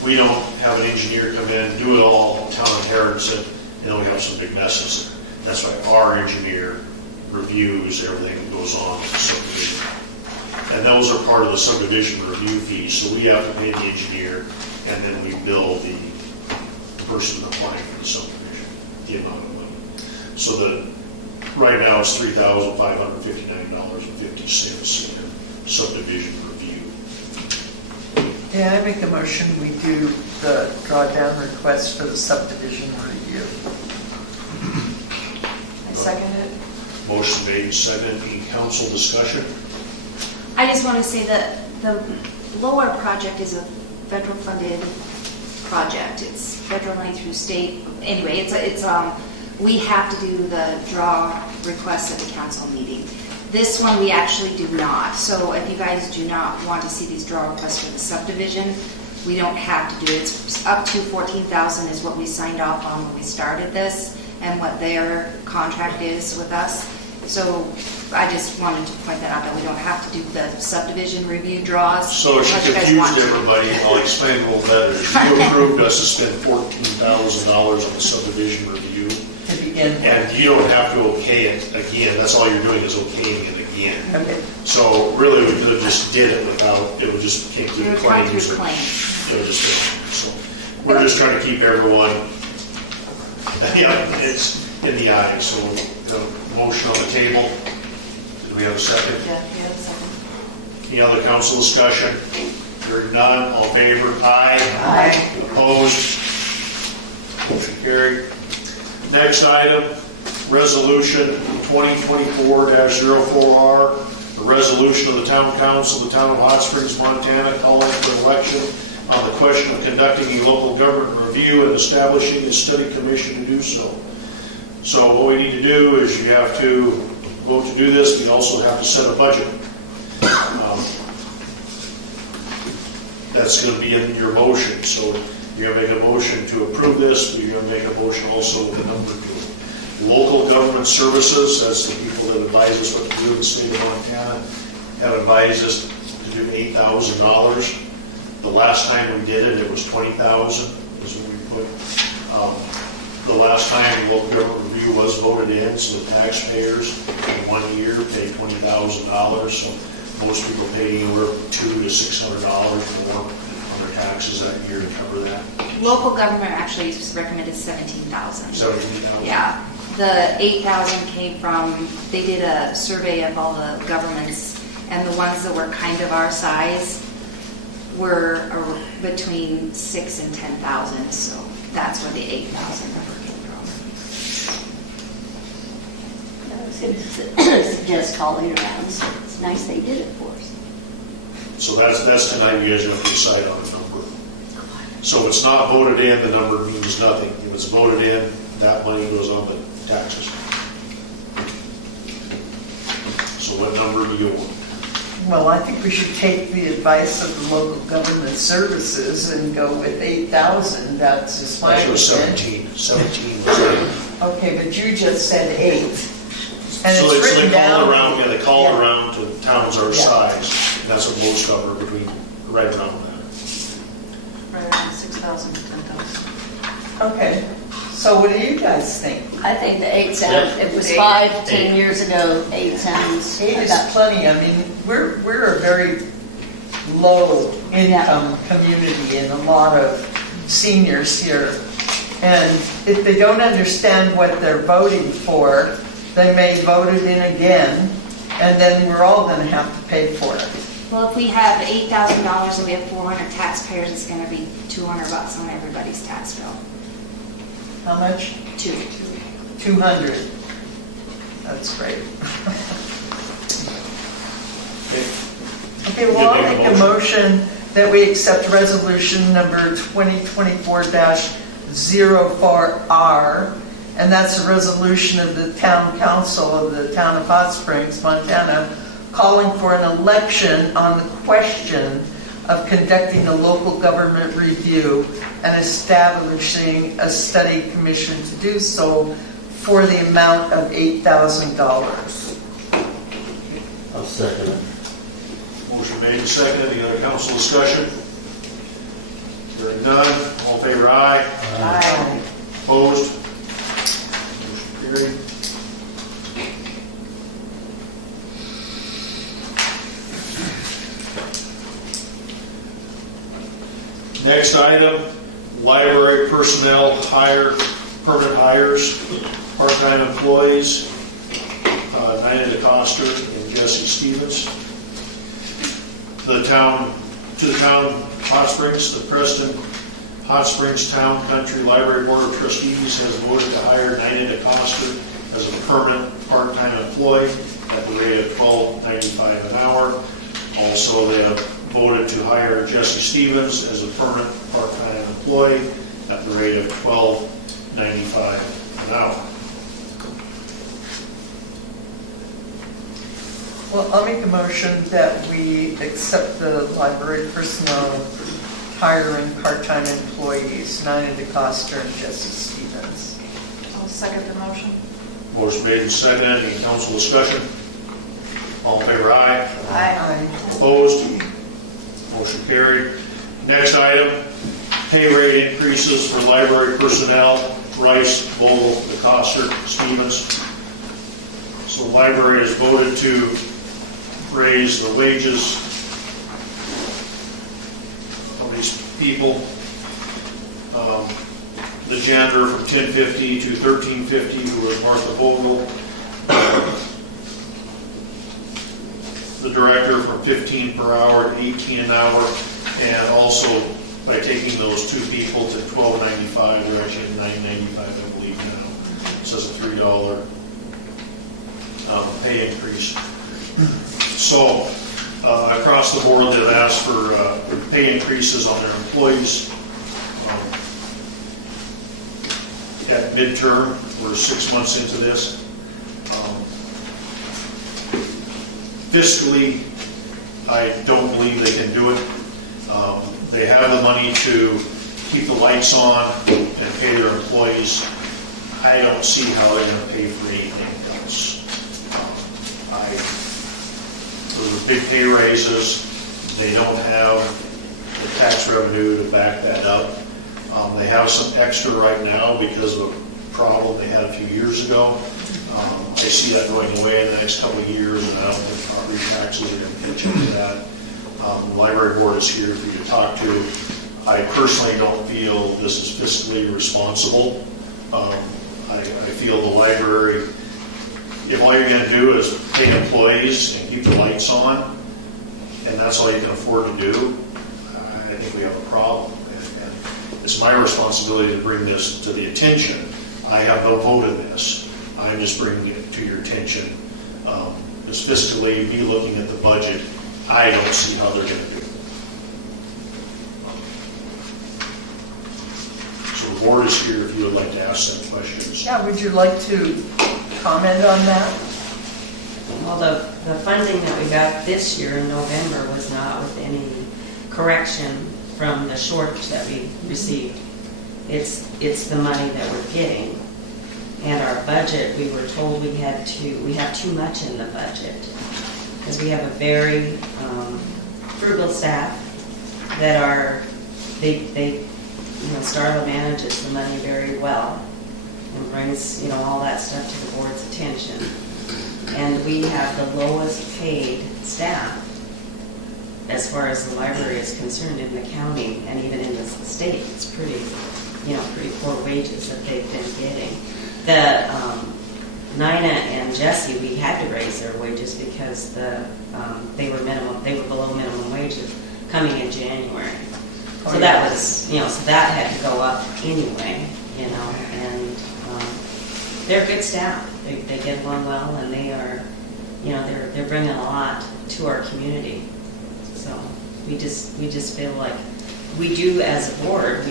we don't have an engineer come in, do it all, town inherits it, and then we have some big messes. That's why our engineer reviews everything that goes on with the subdivision. And those are part of the subdivision review fees, so we have to pay the engineer, and then we bill the person applying for the subdivision, the amount of money. So right now it's $3,559.50 in subdivision review. Yeah, I make a motion, we do the drawdown request for the subdivision review. I second it. Motion made and seconded. Any council discussion? I just want to say that the blower project is a federal funded project. It's federal money through state. Anyway, we have to do the draw request at the council meeting. This one we actually do not. So if you guys do not want to see these draw requests for the subdivision, we don't have to do it. It's up to $14,000 is what we signed off on when we started this and what their contract is with us. So I just wanted to point that out, that we don't have to do the subdivision review draws. So she unless you guys want confused to. everybody. I'll explain a little better. You approved us to spend $14,000 on the subdivision review, To begin with. and you don't have to okay it again. That's all you're doing is okaying it again. Okay. So really, we could have just did it without, it would just came through It the would come claims. through or- claims. It would just, so we're just trying to keep everyone, it's in the eye, so, motion on the table. Do we have a second? Jeff, you have a second? Any other council discussion? Hearing none, all in favor? Aye. Aye. Opposed? Motion carried. Next item, resolution 2024-04R, a resolution of the town council of the town of Hot Springs, Montana, calling for an election on the question of conducting a local government review and establishing a study commission to do so. So what we need to do is you have to vote to do this. We also have to set a budget. That's going to be in your motion. So you're going to make a motion to approve this, but you're going to make a motion also with a number to it. Local government services, that's the people that advise us what to do in the state of Montana, have advised us to do $8,000. The last time we did it, it was $20,000 is what we put. The last time local government review was voted in, so the taxpayers in 1 year pay $20,000. So most people pay anywhere from $200 to $600 more on their taxes that year to cover that. Local government actually recommended 17,000. 17,000. Yeah, the 8,000 came from, they did a survey of all the governments, and the ones that were kind of our size were between 6,000 and 10,000, so that's where the 8,000 number came from. I was going to suggest calling around, so it's nice they did it for us. So that's tonight. You guys have to decide on a number. So if it's not voted in, the number means nothing. If it's voted in, that money goes on the taxes. So what number do you want? Well, I think we should take the advice of the local government services and go with 8,000. That's just my That was opinion. 17 was it? Okay, but you just said 8. And So it's they written call down. around, yeah, they call Yeah. around to towns our Yeah. size, and that's what most cover between, right around that. Right around 6,000 to 10,000. Okay, so what do you guys think? I think the 8 sounds, it was 5, 10 years ago, 8 sounds. 8 is about- plenty. I mean, we're a very low income community and a lot of seniors here. And if they don't understand what they're voting for, they may vote it in again, and then we're all going to have to pay for it. Well, if we have $8,000 and we have 400 taxpayers, it's going to be $200 on everybody's tax bill. How much? 200. That's great. Okay, well, I'll make a motion that we accept resolution number 2024-04R, and that's a resolution of the town council of the town of Hot Springs, Montana, calling for an election on the question of conducting a local government review and establishing a study commission to do so for the amount of $8,000. I'll second it. Motion made and seconded. Any other council discussion? Hearing none. All in favor, aye. Aye. Opposed? Motion carried. Next item, library personnel hire, permanent hires, part-time employees, Nina DeCoster and Jesse Stevens. To the town Hot Springs, the Preston Hot Springs Town Country Library Board of Trustees has voted to hire Nina DeCoster as a permanent part-time employee at the rate of $12.95 an hour. Also, they have voted to hire Jesse Stevens as a permanent part-time employee at the rate of $12.95 an hour. Well, I'll make a motion that we accept the library personnel hiring part-time employees, Nina DeCoster and Jesse Stevens. I'll second the motion. Motion made and seconded. Any council discussion? All in favor, aye. Aye. Opposed? Motion carried. Next item, pay rate increases for library personnel, Rice, Vogel, DeCoster, Stevens. So the library has voted to raise the wages of these people. The janitor from 1050 to 1350, who was Martha Vogel. The director from 15 per hour to 18 an hour, and also by taking those two people to $12.95, they're actually at $9.95, I believe now. So it's a $3 pay increase. So across the board, they've asked for pay increases on their employees. At midterm, we're 6 months into this. Fiscally, I don't believe they can do it. They have the money to keep the lights on and pay their employees. I don't see how they're going to pay for anything else. Those are big pay raises. They don't have the tax revenue to back that up. They have some extra right now because of a problem they had a few years ago. I see that going away in the next couple of years, and I don't think property taxes are going to pitch into that. The library board is here for you to talk to. I personally don't feel this is fiscally responsible. I feel the library, if all you're going to do is pay employees and keep the lights on, and that's all you can afford to do, I think we have a problem. And it's my responsibility to bring this to the attention. I have no vote in this. I'm just bringing it to your attention. Just fiscally, me looking at the budget, I don't see how they're going to do it. So the board is here if you would like to ask some questions. Yeah, would you like to comment on that? Well, the funding that we got this year in November was not with any correction from the shortage that we received. It's the money that we're getting. And our budget, we were told we have too much in the budget, because we have a very frugal staff that Starla manages the money very well and brings, all that stuff to the board's attention. And we have the lowest paid staff as far as the library is concerned in the county and even in the state. It's pretty poor wages that they've been getting. The Nina and Jesse, we had to raise their wages because they were below minimum wages coming in January. So that was, so that had to go up anyway, and they're good staff. They get along well, and they are, they're bringing a lot to our community. So we just feel like we do as a board.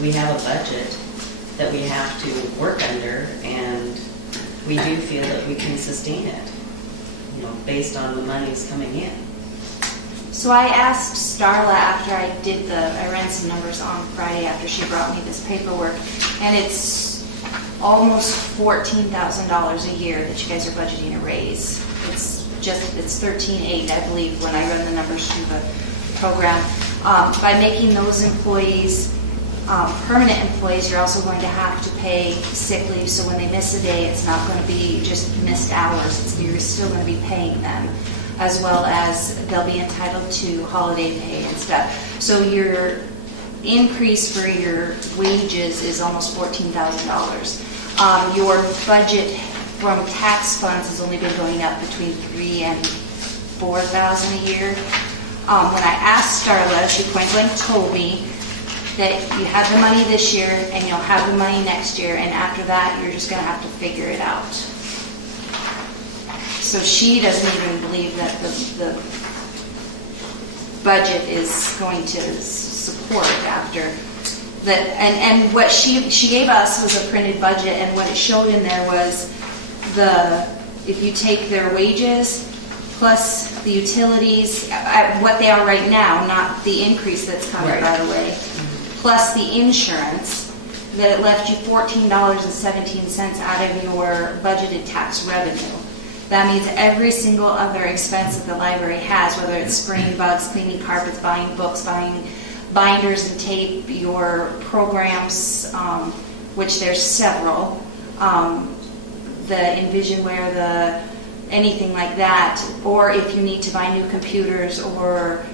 We have a budget that we have to work under, and we do feel that we can sustain it, based on the monies coming in. So I asked Starla after I ran some numbers on Friday after she brought me this paperwork, and it's almost $14,000 a year that you guys are budgeting a raise. It's $13,800, I believe, when I run the numbers through the program. By making those employees permanent employees, you're also going to have to pay sick leave, so when they miss a day, it's not going to be just missed hours. You're still going to be paying them, as well as they'll be entitled to holiday pay and stuff. So your increase for your wages is almost $14,000. Your budget from tax funds has only been going up between $3,000 and $4,000 a year. When I asked Starla, she point blank told me that you have the money this year and you'll have the money next year, and after that you're just going to have to figure it out. So she doesn't even believe that the budget is going to support after that. And what she gave us was a printed budget, and what it showed in there was if you take their wages plus the utilities at what they are right now, not the increase that's coming right away, plus the insurance, that it left you $14.17 out of your budgeted tax revenue. That means every single other expense that the library has, whether it's spraying bugs, cleaning carpets, buying books, buying binders and tape, your programs, which there's several, the Envisionware, anything like that, or if you need to buy new computers or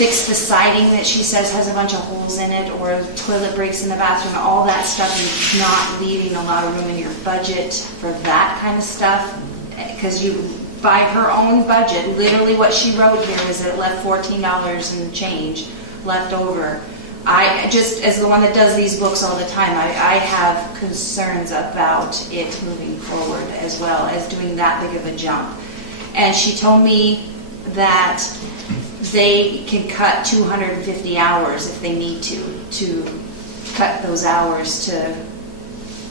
fix the siding that she says has a bunch of holes in it, or toilet breaks in the bathroom, all that stuff, and not leaving a lot of room in your budget for that kind of stuff. Because you, by her own budget, literally what she wrote here was that it left $14 and change left over. I, just as the one that does these books all the time, I have concerns about it moving forward as well as doing that big of a jump. And she told me that they can cut 250 hours if they need to cut those hours to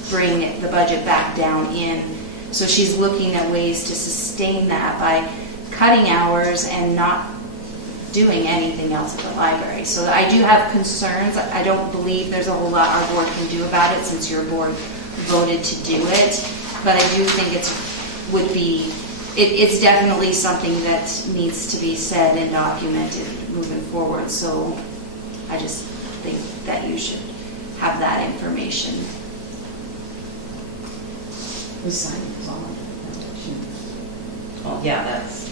bring the budget back down in. So she's looking at ways to sustain that by cutting hours and not doing anything else at the library. So I do have concerns. I don't believe there's a whole lot our board can do about it since your board voted to do it. But I do think it's definitely something that needs to be said and documented moving forward. So I just think that you should have that information. The sign is on it. Oh, yeah, that's,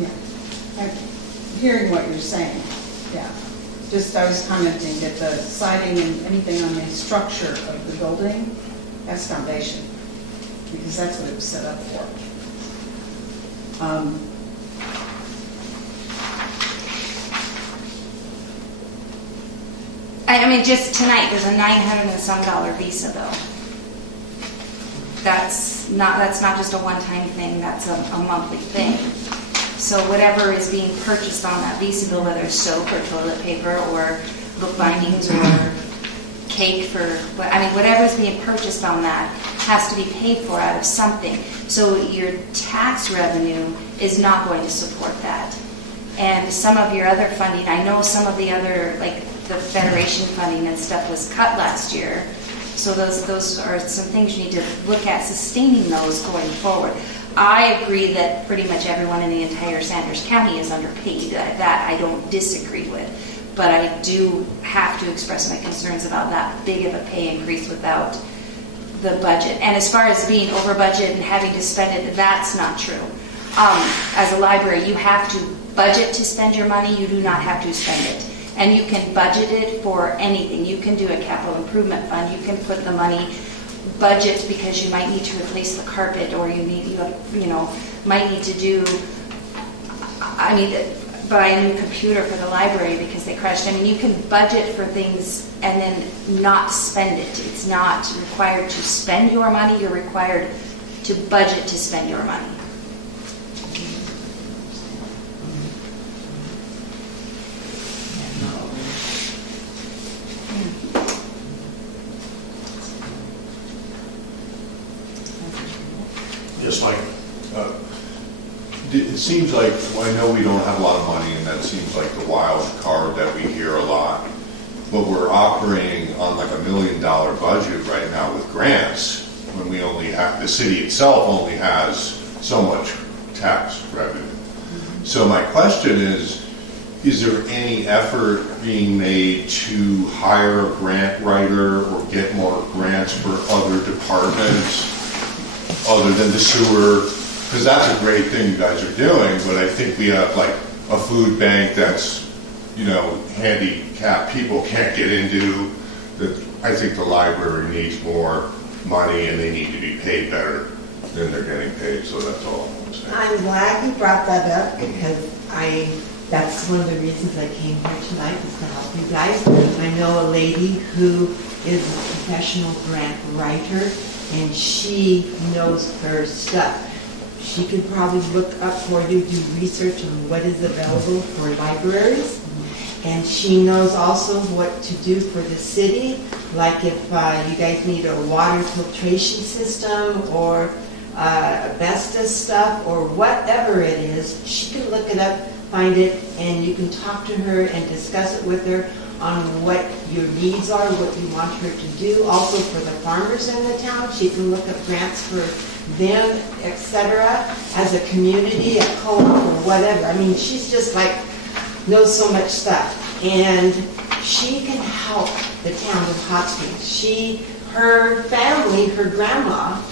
Yeah. I'm hearing what you're saying, yeah. Just, I was commenting that the siding and anything on the structure of the building, that's foundation, because that's what it was set up for. I mean, just tonight, there's a $900 and some Visa bill. That's not just a one-time thing, that's a monthly thing. So whatever is being purchased on that Visa bill, whether it's soap or toilet paper or book bindings or cake whatever's being purchased on that has to be paid for out of something. So your tax revenue is not going to support that. And some of your other funding, I know some of the other, like the Federation funding and stuff was cut last year. So those are some things you need to look at sustaining those going forward. I agree that pretty much everyone in the entire Sanders County is underpaid. That I don't disagree with. But I do have to express my concerns about that big of a pay increase without the budget. And as far as being over budget and having to spend it, that's not true. As a library, you have to budget to spend your money. You do not have to spend it. And you can budget it for anything. You can do a capital improvement fund. You can put the money, budget because you might need to replace the carpet, or you might need to do, buy a new computer for the library because they crashed. I mean, you can budget for things and then not spend it. It's not required to spend your money. You're required to budget to spend your money. Yes, Mike? It seems like, I know we don't have a lot of money, and that seems like the wild card that we hear a lot, but we're operating on like $1 million budget right now with grants, when we only have, the city itself only has so much tax revenue. So my question is there any effort being made to hire a grant writer or get more grants for other departments other than the sewer? Because that's a great thing you guys are doing, but I think we have like a food bank that's, handicapped people can't get into. That I think the library needs more money and they need to be paid better than they're getting paid, so that's all I'm saying. I'm glad you brought that up because that's one of the reasons I came here tonight, is to help you guys. I know a lady who is a professional grant writer and she knows her stuff. She could probably look up for you, do research on what is available for libraries. And she knows also what to do for the city, like if you guys need a water filtration system or asbestos stuff or whatever it is, she can look it up, find it, and you can talk to her and discuss it with her on what your needs are, what you want her to do. Also for the farmers in the town, she can look up grants for them, etc. As a community, a co-op or whatever. I mean, she's just like, knows so much stuff. And she can help the town of Hot Springs. Her family, her grandma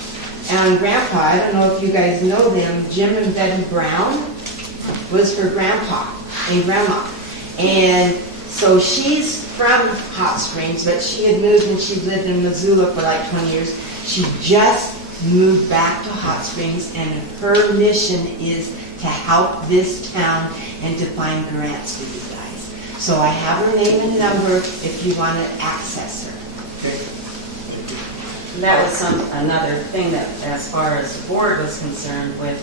and grandpa, I don't know if you guys know them, Jim and Betty Brown was her grandpa. and grandma. And so she's from Hot Springs, but she had moved and she lived in Missoula for like 20 years. She just moved back to Hot Springs, and her mission is to help this town and to find grants for you guys. So I have her name and number if you want to access her. That was another thing that, as far as the board was concerned with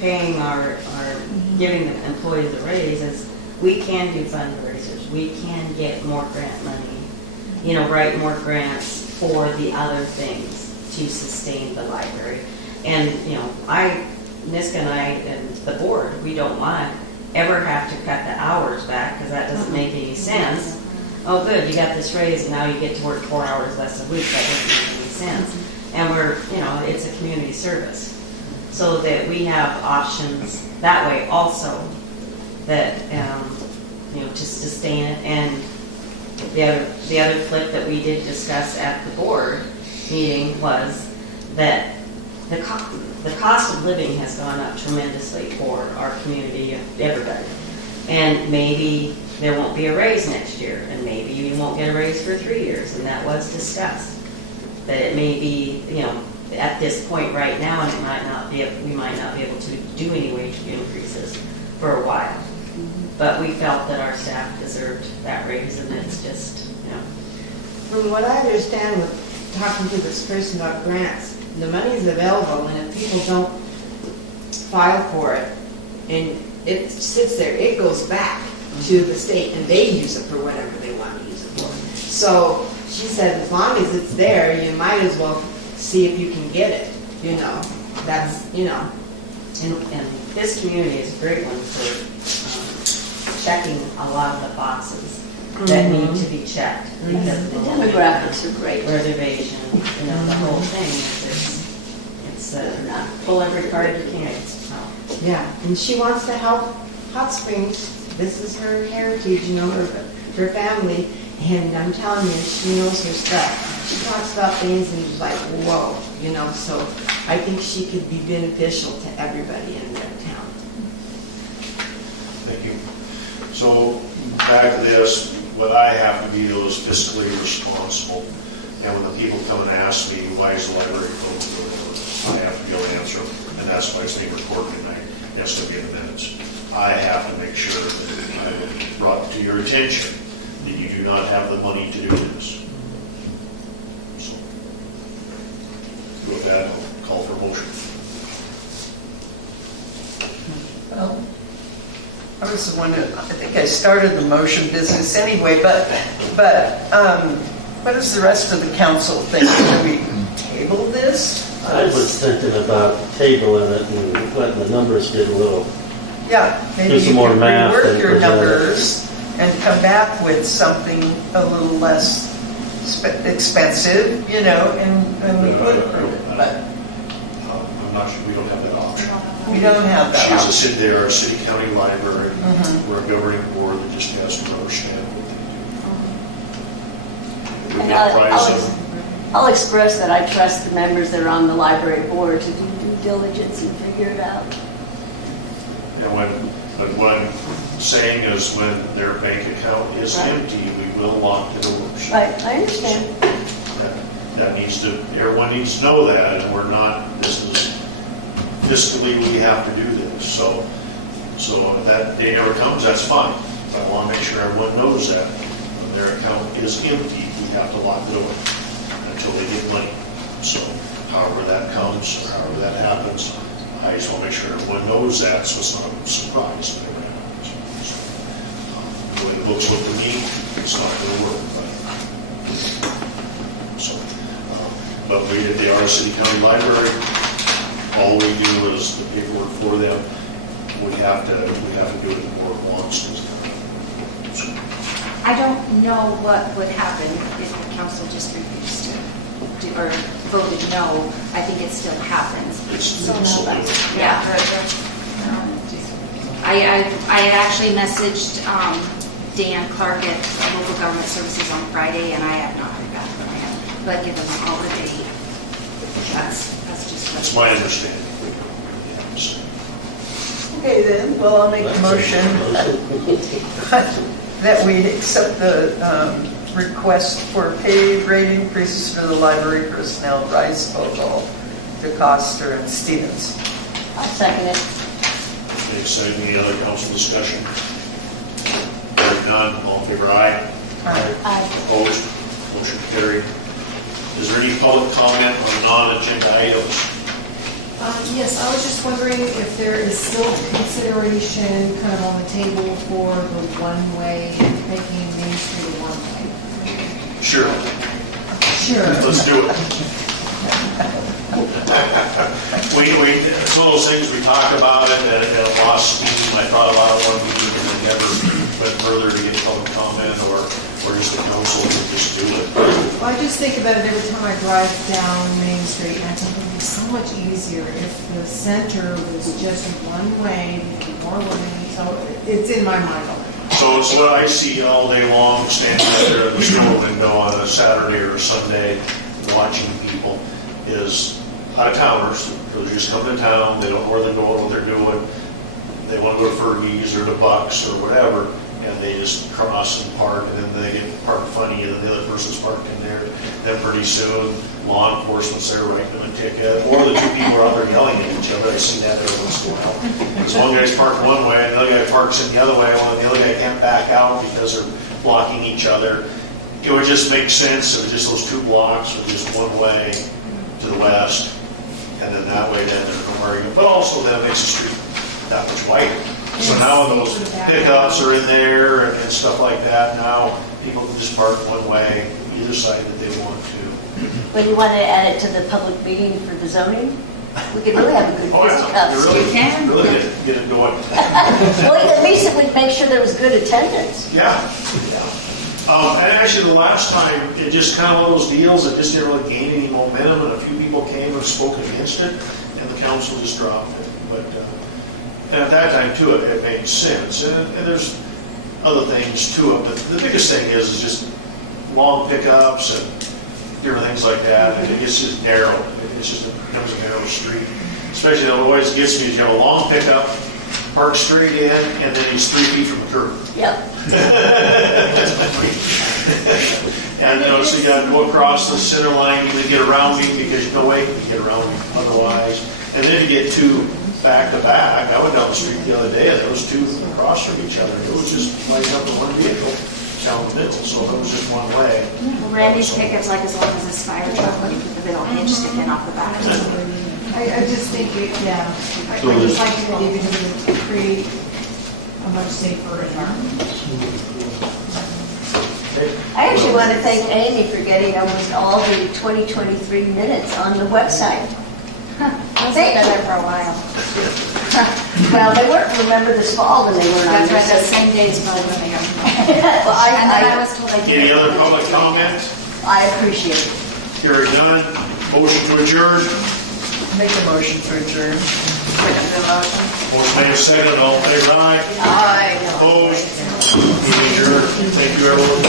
paying our giving the employees a raise, is we can do fundraisers, we can get more grant money, write more grants for the other things to sustain the library. And, Niska and I and the board, we don't want to ever have to cut the hours back, because that doesn't make any sense. Oh, good, you got this raise, and now you get to work 4 hours less a week. That doesn't make any sense. And we're, it's a community service. So that we have options that way also, that, to sustain it. And the other flip that we did discuss at the board meeting was that the cost of living has gone up tremendously for our community, everybody. And maybe there won't be a raise next year, and maybe you won't get a raise for 3 years, and that was discussed. That it may be, at this point right now, and we might not be able to do any wage increases for a while. But we felt that our staff deserved that raise, and it's just, From what I understand with talking to this person about grants, the money's available, and if people don't file for it, and it sits there, it goes back to the state, and they use it for whatever they want to use it for. So she said, as long as it's there, you might as well see if you can get it, that's, and this community is a great one for checking a lot of the boxes that need to be checked. Because The demographics are great. reservation, the whole thing, it's not pull every card you can. yeah. And she wants to help Hot Springs. This is her heritage, her family. And I'm telling you, she knows her stuff. She talks about things and she's like, whoa, so I think she could be beneficial to everybody in their town. Thank you. So back to this, what I have to be is fiscally responsible. And when the people come and ask me, why is the library closed, I have to be able to answer them. And that's why it's being recorded tonight. Yes, it'll be in the minutes. I have to make sure that I have brought to your attention that you do not have the money to do this. So, with that, I'll call for a motion. Well, I was the one I think I started the motion business anyway, but what does the rest of the council think? Should we table this? I was thinking about tabling it and letting the numbers get a little, Yeah, maybe do you some more can math rework and your present it. numbers and come back with something a little less expensive, and we would approve it. But I'm not sure, we don't have that option. we don't have that She has to option. sit there, our city county library, Mhm. we're a governing board that just has to understand what they do. We And get prize of, I'll express that I trust the members that are on the library board to do due diligence and figure it out. and but what I'm saying is when their bank account is Right. empty, we will lock the doors. Right, I understand. That needs to, everyone needs to know that, and we're not, this is fiscally, we have to do this. So if that day never comes, that's fine. But I want to make sure everyone knows that. When their account is empty, we have to lock the door until they get money. So however that comes, or however that happens, I just want to make sure everyone knows that, so it's not a surprise when it happens. The way the books look to me, it's not going to work, but. So, but we, at the RC County Library, all we do is the paperwork for them. We have to do it the board wants. So, I don't know what would happen if the council just refused to do, or voted no. I think it still happens. It's, Yeah. I had actually messaged Dan Clark at Local Government Services on Friday, and I have not heard back from him, but give him a call today. That's just what. that's my understanding. So, Okay then, well, I'll make a motion that we accept the request for pay rate increases for the library personnel, Rice, Vogel, DeCoster, and Stevens. I'll second it. Okay, so any other council discussion? Hearing none, all in favor, aye. Aye. Opposed? Motion carried. Is there any public comment on non-agenda items? Yes, I was just wondering if there is still consideration kind of on the table for the one-way, making Main Street a one-way. Sure. Sure. Let's do it. It's one of those things, we talk about it, and it lost steam. I thought about it one meeting, and then never went further to get public comment, or just the council to just do it. Well, I just think about it every time I drive down Main Street, and I think it would be so much easier if the center was just one way, more lanes, so it's in my mind already. So it's what I see all day long, standing out there in the store window on a Saturday or a Sunday, watching people, is out-of-towners. They're just coming to town, they don't know where they're going, what they're doing. They want to go to Fergie's or to Bucks or whatever, and they just cross and park, and then they get parked funny, and then the other person's parked in there. Then pretty soon, law enforcement's there writing them a ticket, or the two people are out there yelling at each other. I see that every once in a while. Because one guy's parked one way, and the other guy parks in the other way, and the other guy can't back out because they're blocking each other. It would just make sense if just those 2 blocks were just one way to the west, and then that way then there's no argument. But also then it makes the street that much wider. So now those pickups are in there and stuff like that. Now people can just park one way, either side that they want to. When you want to add it to the public meeting for the zoning, we could really have a good Oh, yeah. discussion. You You can. really get it going. Well, at least it would make sure there was good attendance. Yeah. And actually, the last time, it just kind of one of those deals that just didn't really gain any momentum, and a few people came and spoke against it, and the council just dropped it. But and at that time, too, it made sense. And there's other things to it, but the biggest thing is just long pickups and different things like that, and it gets just narrow. It becomes a narrow street. Especially, what always gets me is you have a long pickup, park straight in, and then he's 3 feet from the curb. Yep. And so you got to go across the center line, you can get around me because you no way can get around me otherwise. And then if you get 2 back to back, I went down the street the other day and there was 2 across from each other. It was just lighting up in one vehicle down the middle, so it was just one way. Randy's pickups, like as long as it's fire truck, they don't hitch sticking off the back. I just think, I just like the idea because it would create a much safer environment. I actually want to thank Amy for getting almost all the 2023 minutes on the website. I was like that for a while. Well, they weren't, remember this fall when they weren't on That's right, that this. same day is probably when they got. Well, And then I I was told I didn't. Any other public comment? appreciate it. Hearing none. Motion to adjourn. Make a motion to adjourn. Motion made second, all in favor, aye. Aye. Opposed? Meeting adjourned. Thank you, everyone.